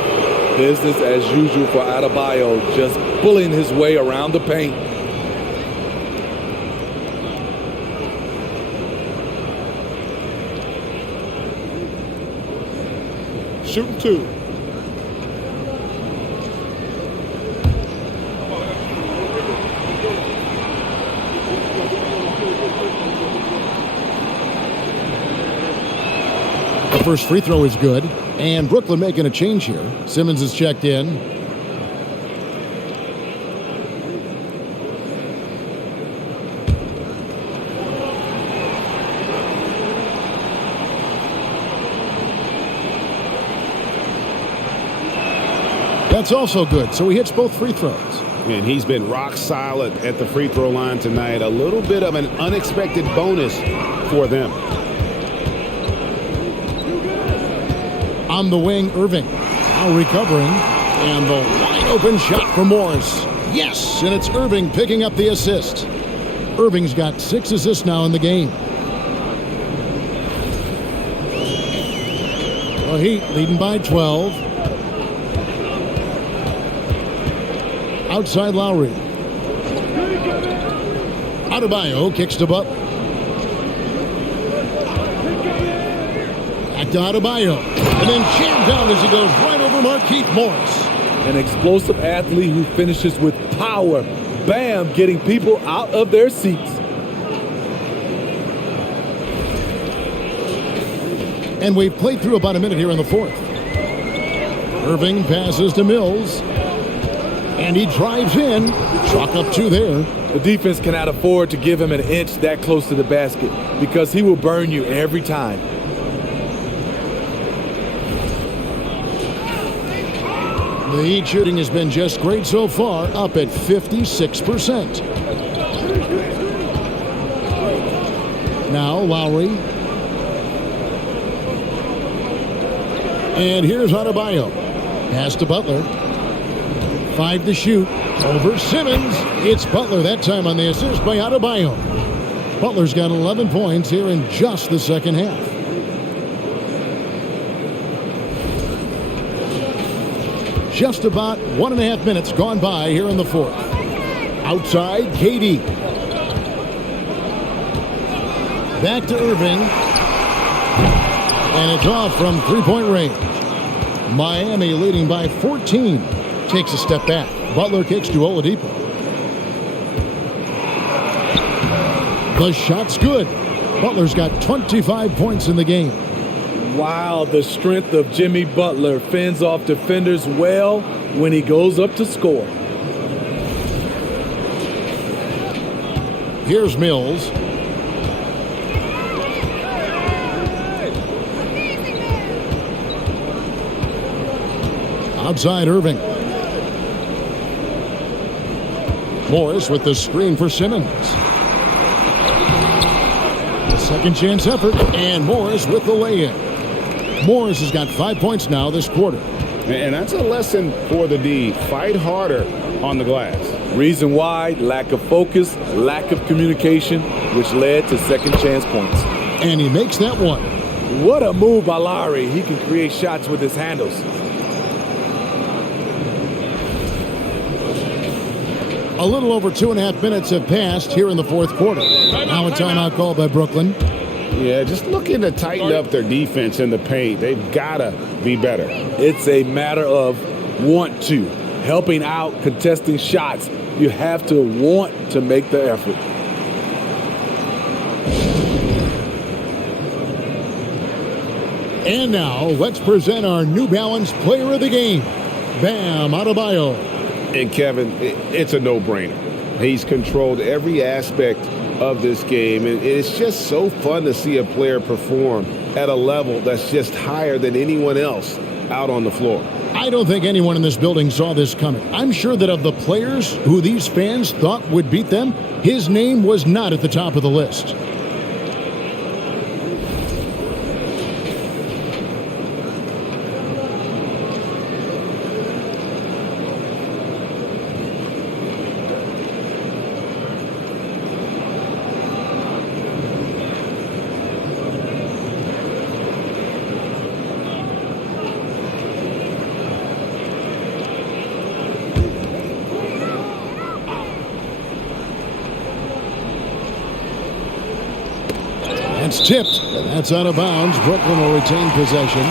Business as usual for Adebayo, just bullying his way around the paint. Shooting 2. The first free throw is good. And Brooklyn making a change here. Simmons is checked in. That's also good. So he hits both free throws. And he's been rock solid at the free throw line tonight. A little bit of an unexpected bonus for them. On the wing, Irving. Now recovering. And the wide open shot for Morris. Yes, and it's Irving picking up the assist. Irving's got 6 assists now in the game. The Heat leading by 12. Outside Lowry. Adebayo kicks to Butler. Back to Adebayo. And then jammed down as he goes right over Markieff Morris. An explosive athlete who finishes with power. Bam, getting people out of their seats. And we've played through about a minute here in the fourth. Irving passes to Mills. And he drives in. Chalk up 2 there. The defense cannot afford to give him an inch that close to the basket because he will burn you every time. The Heat shooting has been just great so far, up at 56%. Now Lowry. And here's Adebayo. Pass to Butler. 5 to shoot. Over Simmons. It's Butler that time on the assist by Adebayo. Butler's got 11 points here in just the second half. Just about 1.5 minutes gone by here in the fourth. Outside, KD. Back to Irving. And it's off from three-point range. Miami leading by 14. Takes a step back. Butler kicks to Oladipo. The shot's good. Butler's got 25 points in the game. Wow, the strength of Jimmy Butler fends off defenders well when he goes up to score. Here's Mills. Outside Irving. Morris with the screen for Simmons. The second chance effort, and Morris with the lay-in. Morris has got 5 points now this quarter. And that's a lesson for the D. Fight harder on the glass. Reason why: lack of focus, lack of communication, which led to second chance points. And he makes that one. What a move by Lowry. He can create shots with his handles. A little over 2.5 minutes have passed here in the fourth quarter. Now a timeout called by Brooklyn. Yeah, just looking to tighten up their defense in the paint. They've got to be better. It's a matter of want to. Helping out, contesting shots. You have to want to make the effort. And now, let's present our New Balance Player of the Game, Bam Adebayo. And Kevin, it's a no-brainer. He's controlled every aspect of this game, and it's just so fun to see a player perform at a level that's just higher than anyone else out on the floor. I don't think anyone in this building saw this coming. I'm sure that of the players who these fans thought would beat them, his name was not at the top of the list. It's tipped, and that's out of bounds. Brooklyn will retain possession.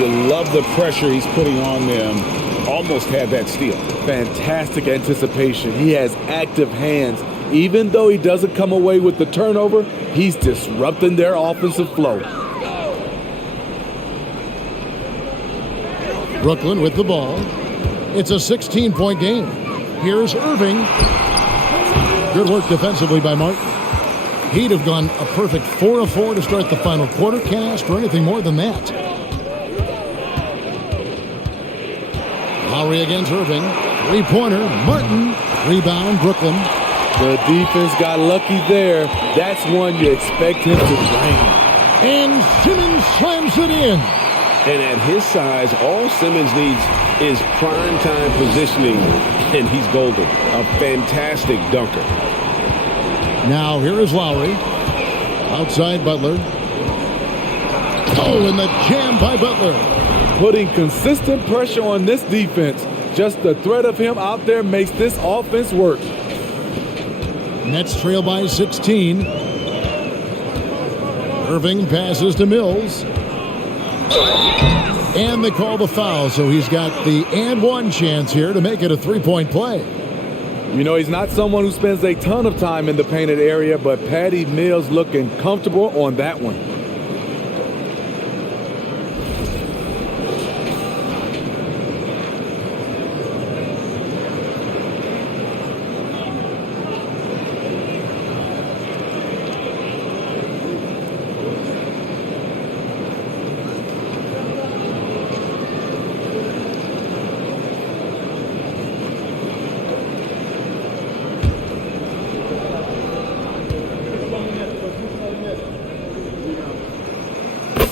You love the pressure he's putting on them. Almost had that steal. Fantastic anticipation. He has active hands. Even though he doesn't come away with the turnover, he's disrupting their offensive flow. Brooklyn with the ball. It's a 16-point game. Here's Irving. Good work defensively by Martin. He'd have gone a perfect 4 of 4 to start the final quarter. Can't ask for anything more than that. Lowry against Irving. Three-pointer. Martin. Rebound, Brooklyn. The defense got lucky there. That's one you expect him to drain. And Simmons slams it in. And at his size, all Simmons needs is prime-time positioning, and he's golden. A fantastic dunker. Now here is Lowry. Outside Butler. Oh, and the jam by Butler. Putting consistent pressure on this defense. Just the threat of him out there makes this offense work. Nets trail by 16. Irving passes to Mills. And they call the foul, so he's got the and one chance here to make it a three-point play. You know, he's not someone who spends a ton of time in the painted area, but Patty Mills looking comfortable on that one.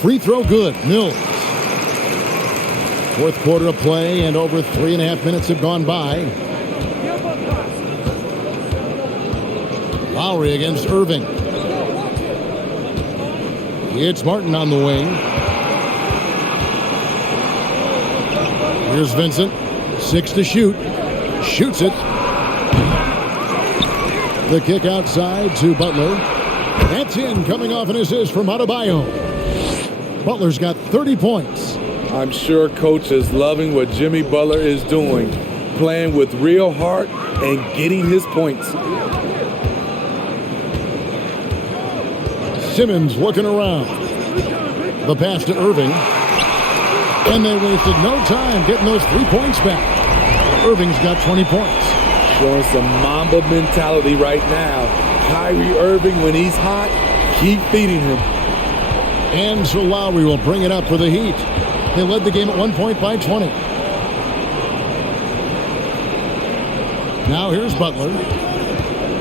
Free throw good. Mills. Fourth quarter of play, and over 3.5 minutes have gone by. Lowry against Irving. It's Martin on the wing. Here's Vincent. 6 to shoot. Shoots it. The kick outside to Butler. That's in, coming off an assist from Adebayo. Butler's got 30 points. I'm sure coach is loving what Jimmy Butler is doing, playing with real heart and getting his points. Simmons looking around. The pass to Irving. And they wasted no time getting those 3 points back. Irving's got 20 points. Showing some Mamba mentality right now. Kyrie Irving, when he's hot, keep feeding him. And so Lowry will bring it up for the Heat. They led the game at 1 point by 20. Now here's Butler.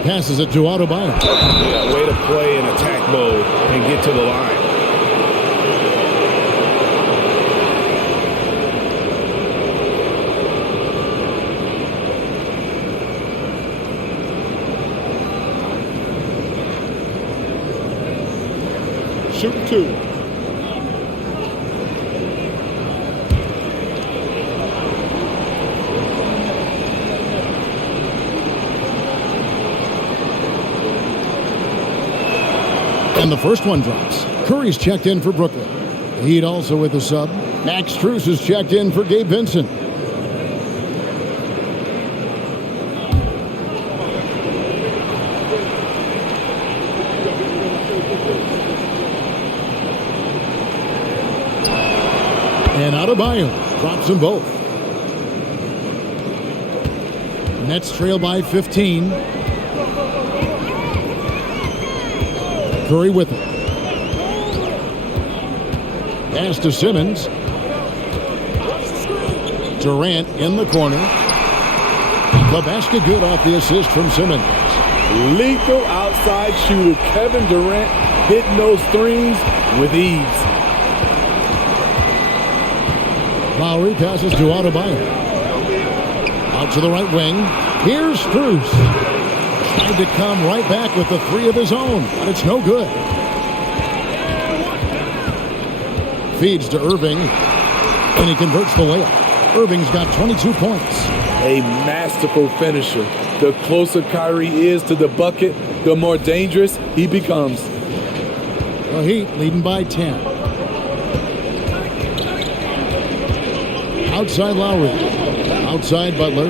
Passes it to Adebayo. Yeah, way to play in attack mode and get to the line. Shoot two. And the first one drops. Curry's checked in for Brooklyn. The Heat also with the sub. Max Strus is checked in for Gabe Vincent. And Adebayo drops them both. Nets trail by 15. Curry with it. Pass to Simmons. Durant in the corner. The basket good off the assist from Simmons. Lethal outside shooter Kevin Durant hitting those threes with ease. Lowry passes to Adebayo. Out to the right wing. Here's Strus. Trying to come right back with the three of his own, but it's no good. Feeds to Irving, and he converts the layup. Irving's got 22 points. A masterful finisher. The closer Kyrie is to the bucket, the more dangerous he becomes. The Heat leading by 10. Outside Lowry. Outside Butler.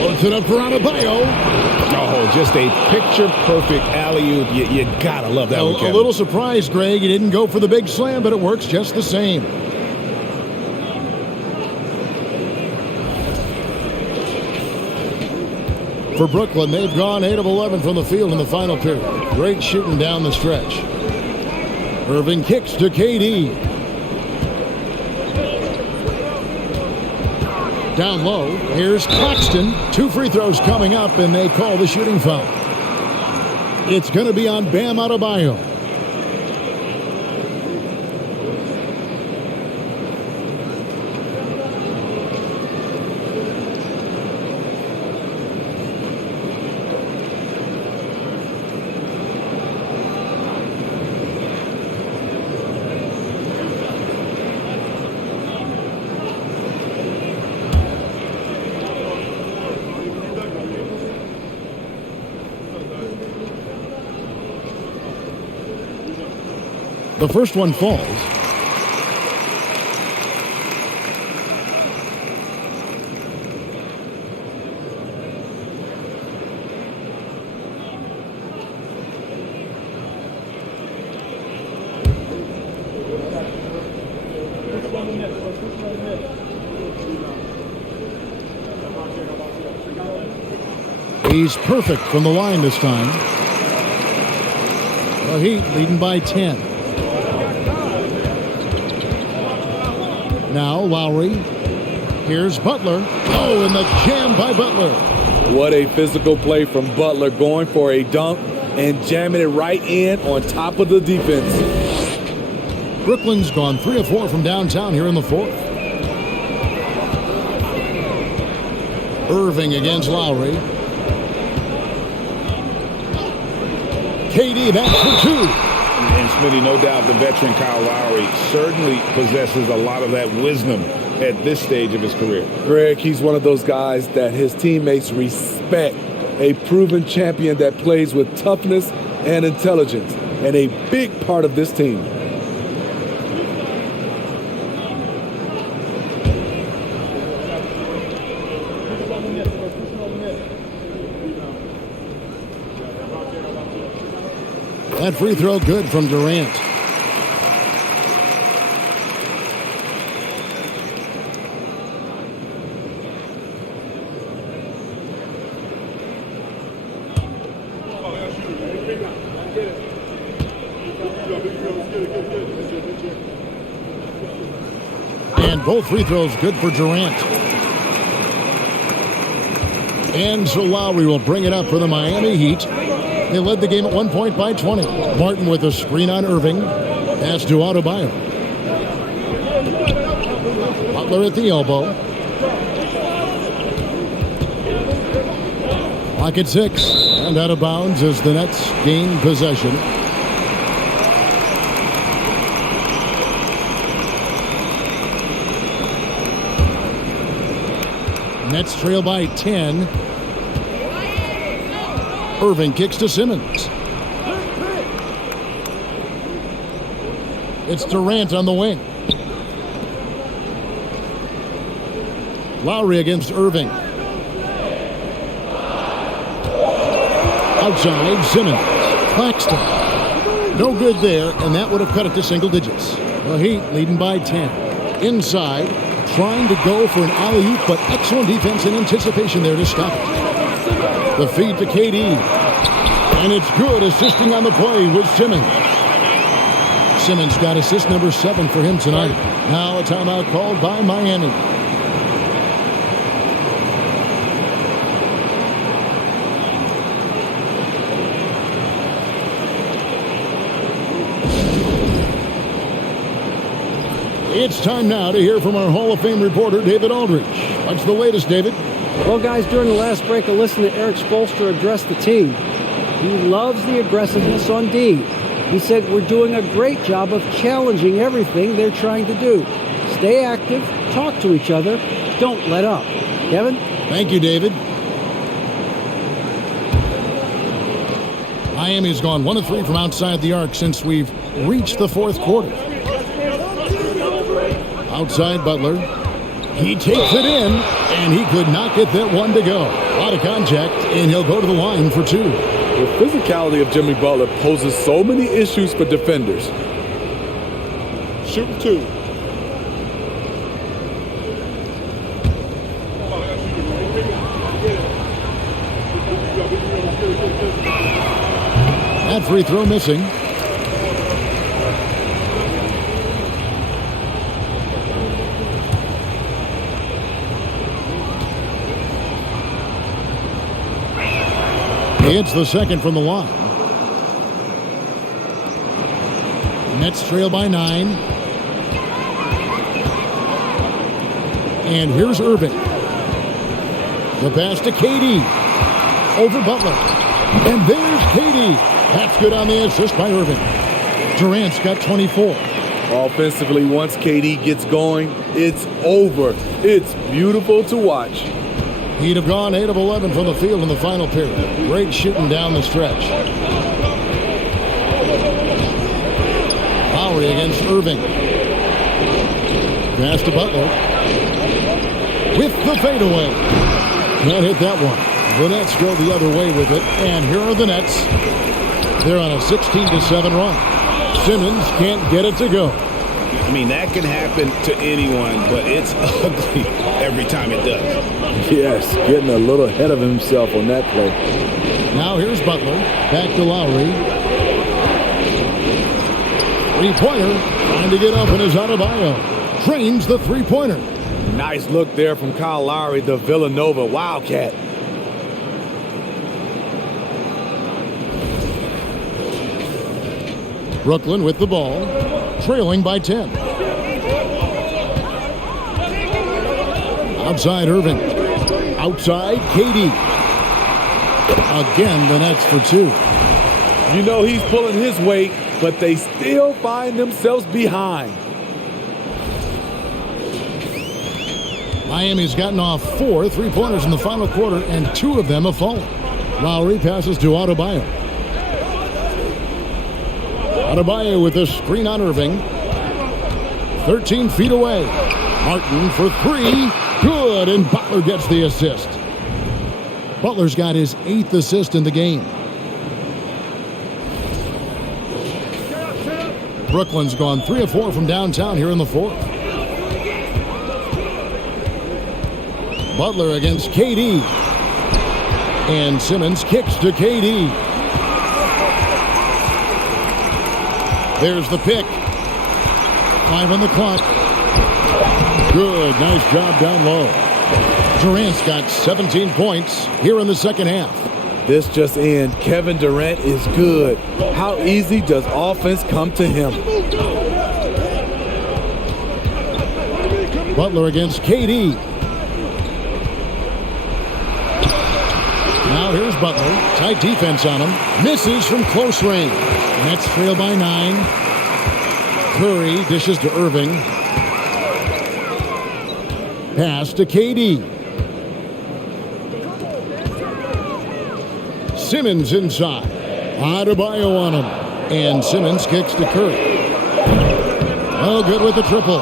Loads it up for Adebayo. Oh, just a picture-perfect alley-oop. You gotta love that one, Kevin. A little surprised, Greg. He didn't go for the big slam, but it works just the same. For Brooklyn, they've gone 8 of 11 from the field in the final period. Great shooting down the stretch. Irving kicks to KD. Down low, here's Claxton. 2 free throws coming up, and they call the shooting foul. It's going to be on Bam Adebayo. The first one falls. He's perfect from the line this time. The Heat leading by 10. Now Lowry. Here's Butler. Oh, and the jam by Butler. What a physical play from Butler, going for a dunk and jamming it right in on top of the defense. Brooklyn's gone 3 of 4 from downtown here in the fourth. Irving against Lowry. KD, that's for 2. And Smitty, no doubt the veteran Kyle Lowry certainly possesses a lot of that wisdom at this stage of his career. Greg, he's one of those guys that his teammates respect. A proven champion that plays with toughness and intelligence, and a big part of this team. That free throw good from Durant. And both free throws good for Durant. And so Lowry will bring it up for the Miami Heat. They led the game at 1 point by 20. Martin with a screen on Irving. Pass to Adebayo. Butler at the elbow. Clock at 6. And out of bounds as the Nets gain possession. Nets trail by 10. Irving kicks to Simmons. It's Durant on the wing. Lowry against Irving. Outside, Simmons. Claxton. No good there, and that would have cut it to single digits. The Heat leading by 10. Inside, trying to go for an alley-oop, but excellent defense and anticipation there to stop it. The feed to KD. And it's good, assisting on the play with Simmons. Simmons got assist number 7 for him tonight. Now a timeout called by Miami. It's time now to hear from our Hall of Fame reporter, David Aldridge. What's the latest, David? Well, guys, during the last break, I listened to Eric Spoelstra address the team. He loves the aggressiveness on D. He said, we're doing a great job of challenging everything they're trying to do. Stay active, talk to each other, don't let up. Kevin? Thank you, David. Miami's gone 1 of 3 from outside the arc since we've reached the fourth quarter. Outside Butler. He takes it in, and he could not get that one to go. A lot of contact, and he'll go to the line for 2. The physicality of Jimmy Butler poses so many issues for defenders. Shoot 2. That free throw missing. He hits the second from the line. Nets trail by 9. And here's Irving. The pass to KD. Over Butler. And there's KD. That's good on the assist by Irving. Durant's got 24. Offensively, once KD gets going, it's over. It's beautiful to watch. He'd have gone 8 of 11 from the field in the final period. Great shooting down the stretch. Lowry against Irving. Pass to Butler. With the fadeaway. Can't hit that one. The Nets go the other way with it. And here are the Nets. They're on a 16-7 run. Simmons can't get it to go. I mean, that can happen to anyone, but it's ugly every time it does. Yes, getting a little ahead of himself on that play. Now here's Butler. Back to Lowry. Three-pointer. Trying to get open is Adebayo. Drains the three-pointer. Nice look there from Kyle Lowry, the Villanova Wildcat. Brooklyn with the ball. Trailing by 10. Outside Irving. Outside KD. Again, the Nets for 2. You know he's pulling his weight, but they still find themselves behind. Miami's gotten off 4 3-pointers in the final quarter, and 2 of them have fallen. Lowry passes to Adebayo. Adebayo with a screen on Irving. 13 feet away. Martin for 3. Good, and Butler gets the assist. Butler's got his 8th assist in the game. Brooklyn's gone 3 of 4 from downtown here in the fourth. Butler against KD. And Simmons kicks to KD. There's the pick. 5 on the clock. Good. Nice job down low. Durant's got 17 points here in the second half. This just in. Kevin Durant is good. How easy does offense come to him? Butler against KD. Now here's Butler. Tight defense on him. Misses from close range. Nets trail by 9. Curry dishes to Irving. Pass to KD. Simmons inside. Adebayo on him. And Simmons kicks to Curry. Oh, good with the triple.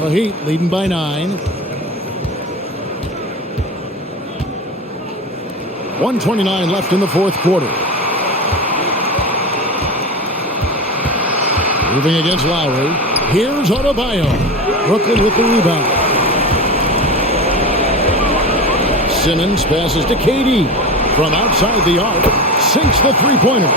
The Heat leading by 9. 1:29 left in the fourth quarter. Moving against Lowry. Here's Adebayo. Brooklyn with the rebound. Simmons passes to KD. From outside the arc, sinks the three-pointer.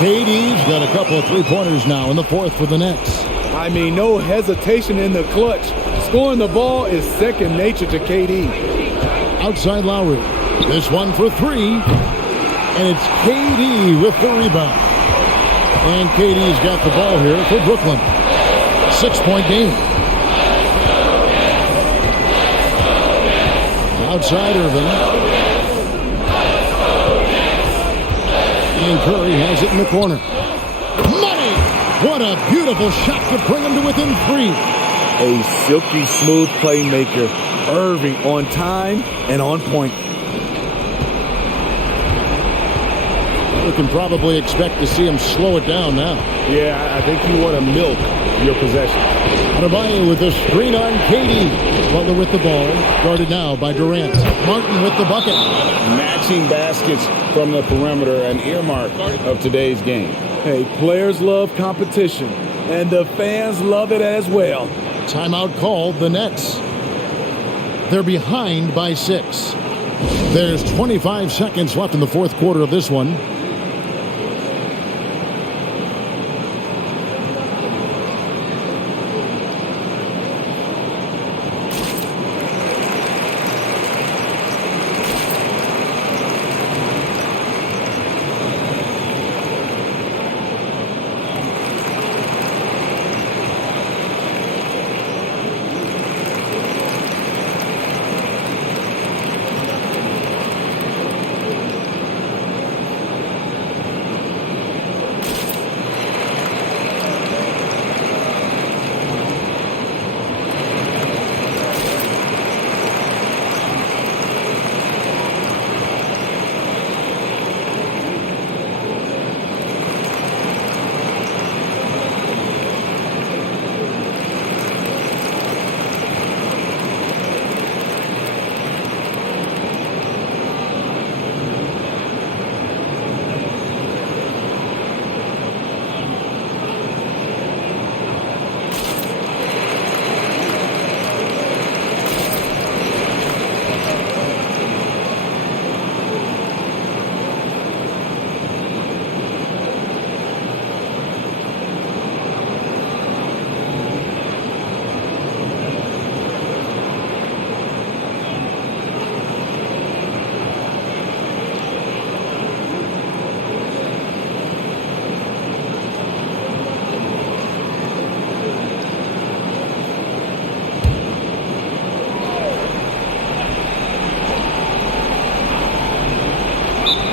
KD's got a couple of three-pointers now in the fourth for the Nets. I mean, no hesitation in the clutch. Scoring the ball is second nature to KD. Outside Lowry. This one for 3. And it's KD with the rebound. And KD's got the ball here for Brooklyn. 6-point game. Outside Irving. And Curry has it in the corner. Money! What a beautiful shot to bring him to within 3. A silky smooth playmaker. Irving on time and on point. You can probably expect to see him slow it down now. Yeah, I think you want to milk your possession. Adebayo with the screen on KD. Butler with the ball. Guarded now by Durant. Martin with the bucket. Matching baskets from the perimeter, an earmark of today's game. Hey, players love competition, and the fans love it as well. Timeout called the Nets. They're behind by 6. There's 25 seconds left in the fourth quarter of this one.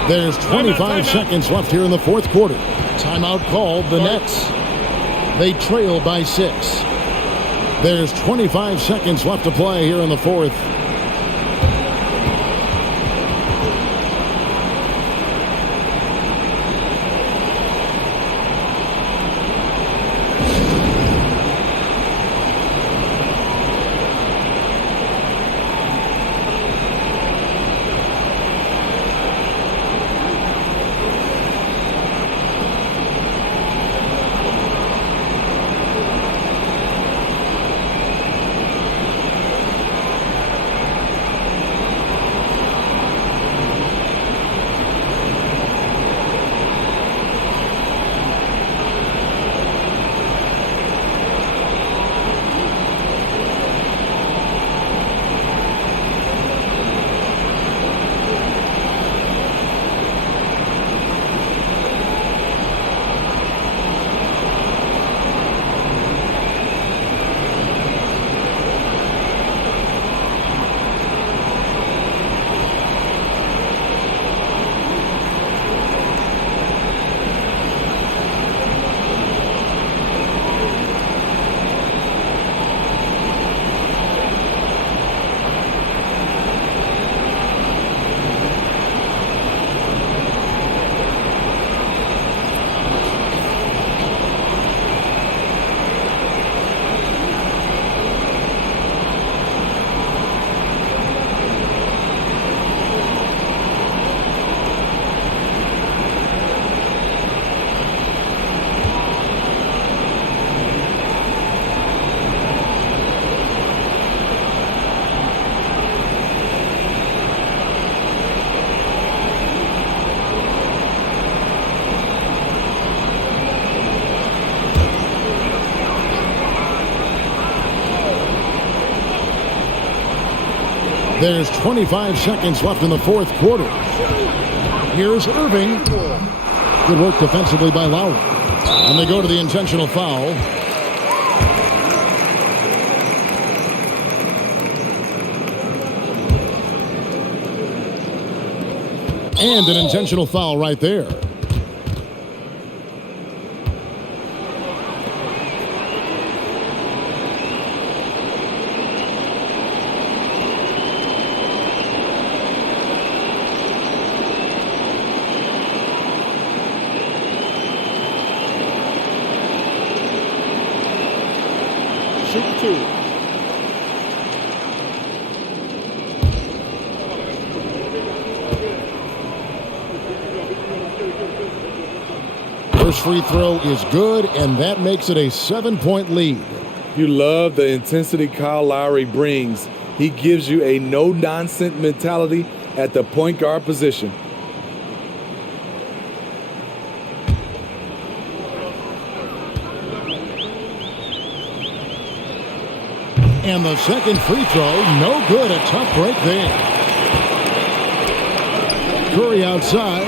There's 25 seconds left here in the fourth quarter. Timeout called the Nets. They trail by 6. There's 25 seconds left to play here in the fourth. There's 25 seconds left in the fourth quarter. Here's Irving. Good work defensively by Lowry. And they go to the intentional foul. And an intentional foul right there. Shoot two. First free throw is good, and that makes it a 7-point lead. You love the intensity Kyle Lowry brings. He gives you a no-nonsense mentality at the point guard position. And the second free throw, no good. A tough break there. Curry outside,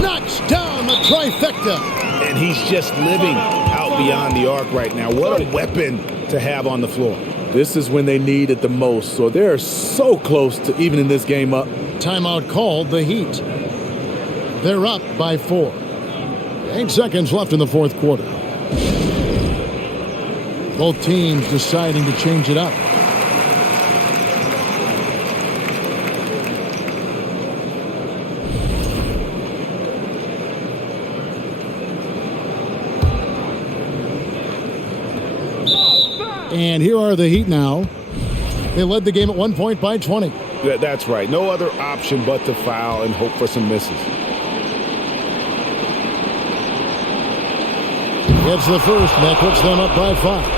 knocks down the trifecta. And he's just living out beyond the arc right now. What a weapon to have on the floor. This is when they need it the most, so they're so close to evening this game up. Timeout called, the Heat. They're up by 4. 8 seconds left in the fourth quarter. Both teams deciding to change it up. And here are the Heat now. They led the game at 1 point by 20. That's right. No other option but to foul and hope for some misses. Gets the first, and that puts them up by 5.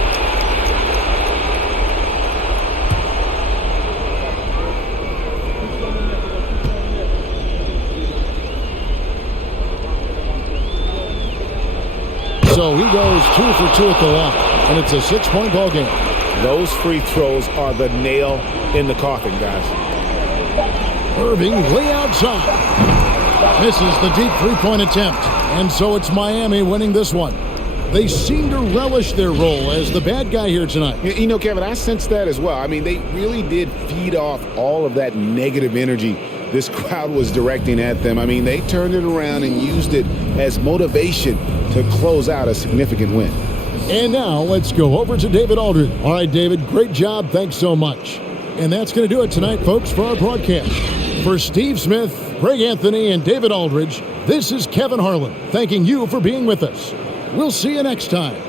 So he goes 2 for 2 at the line, and it's a 6-point ball game. Those free throws are the nail in the coffin, guys. Irving way outside. Misses the deep three-point attempt, and so it's Miami winning this one. They seem to relish their role as the bad guy here tonight. You know, Kevin, I sense that as well. I mean, they really did feed off all of that negative energy this crowd was directing at them. I mean, they turned it around and used it as motivation to close out a significant win. And now let's go over to David Aldridge. All right, David, great job. Thanks so much. And that's going to do it tonight, folks, for our broadcast. For Steve Smith, Greg Anthony, and David Aldridge, this is Kevin Harlan thanking you for being with us. We'll see you next time.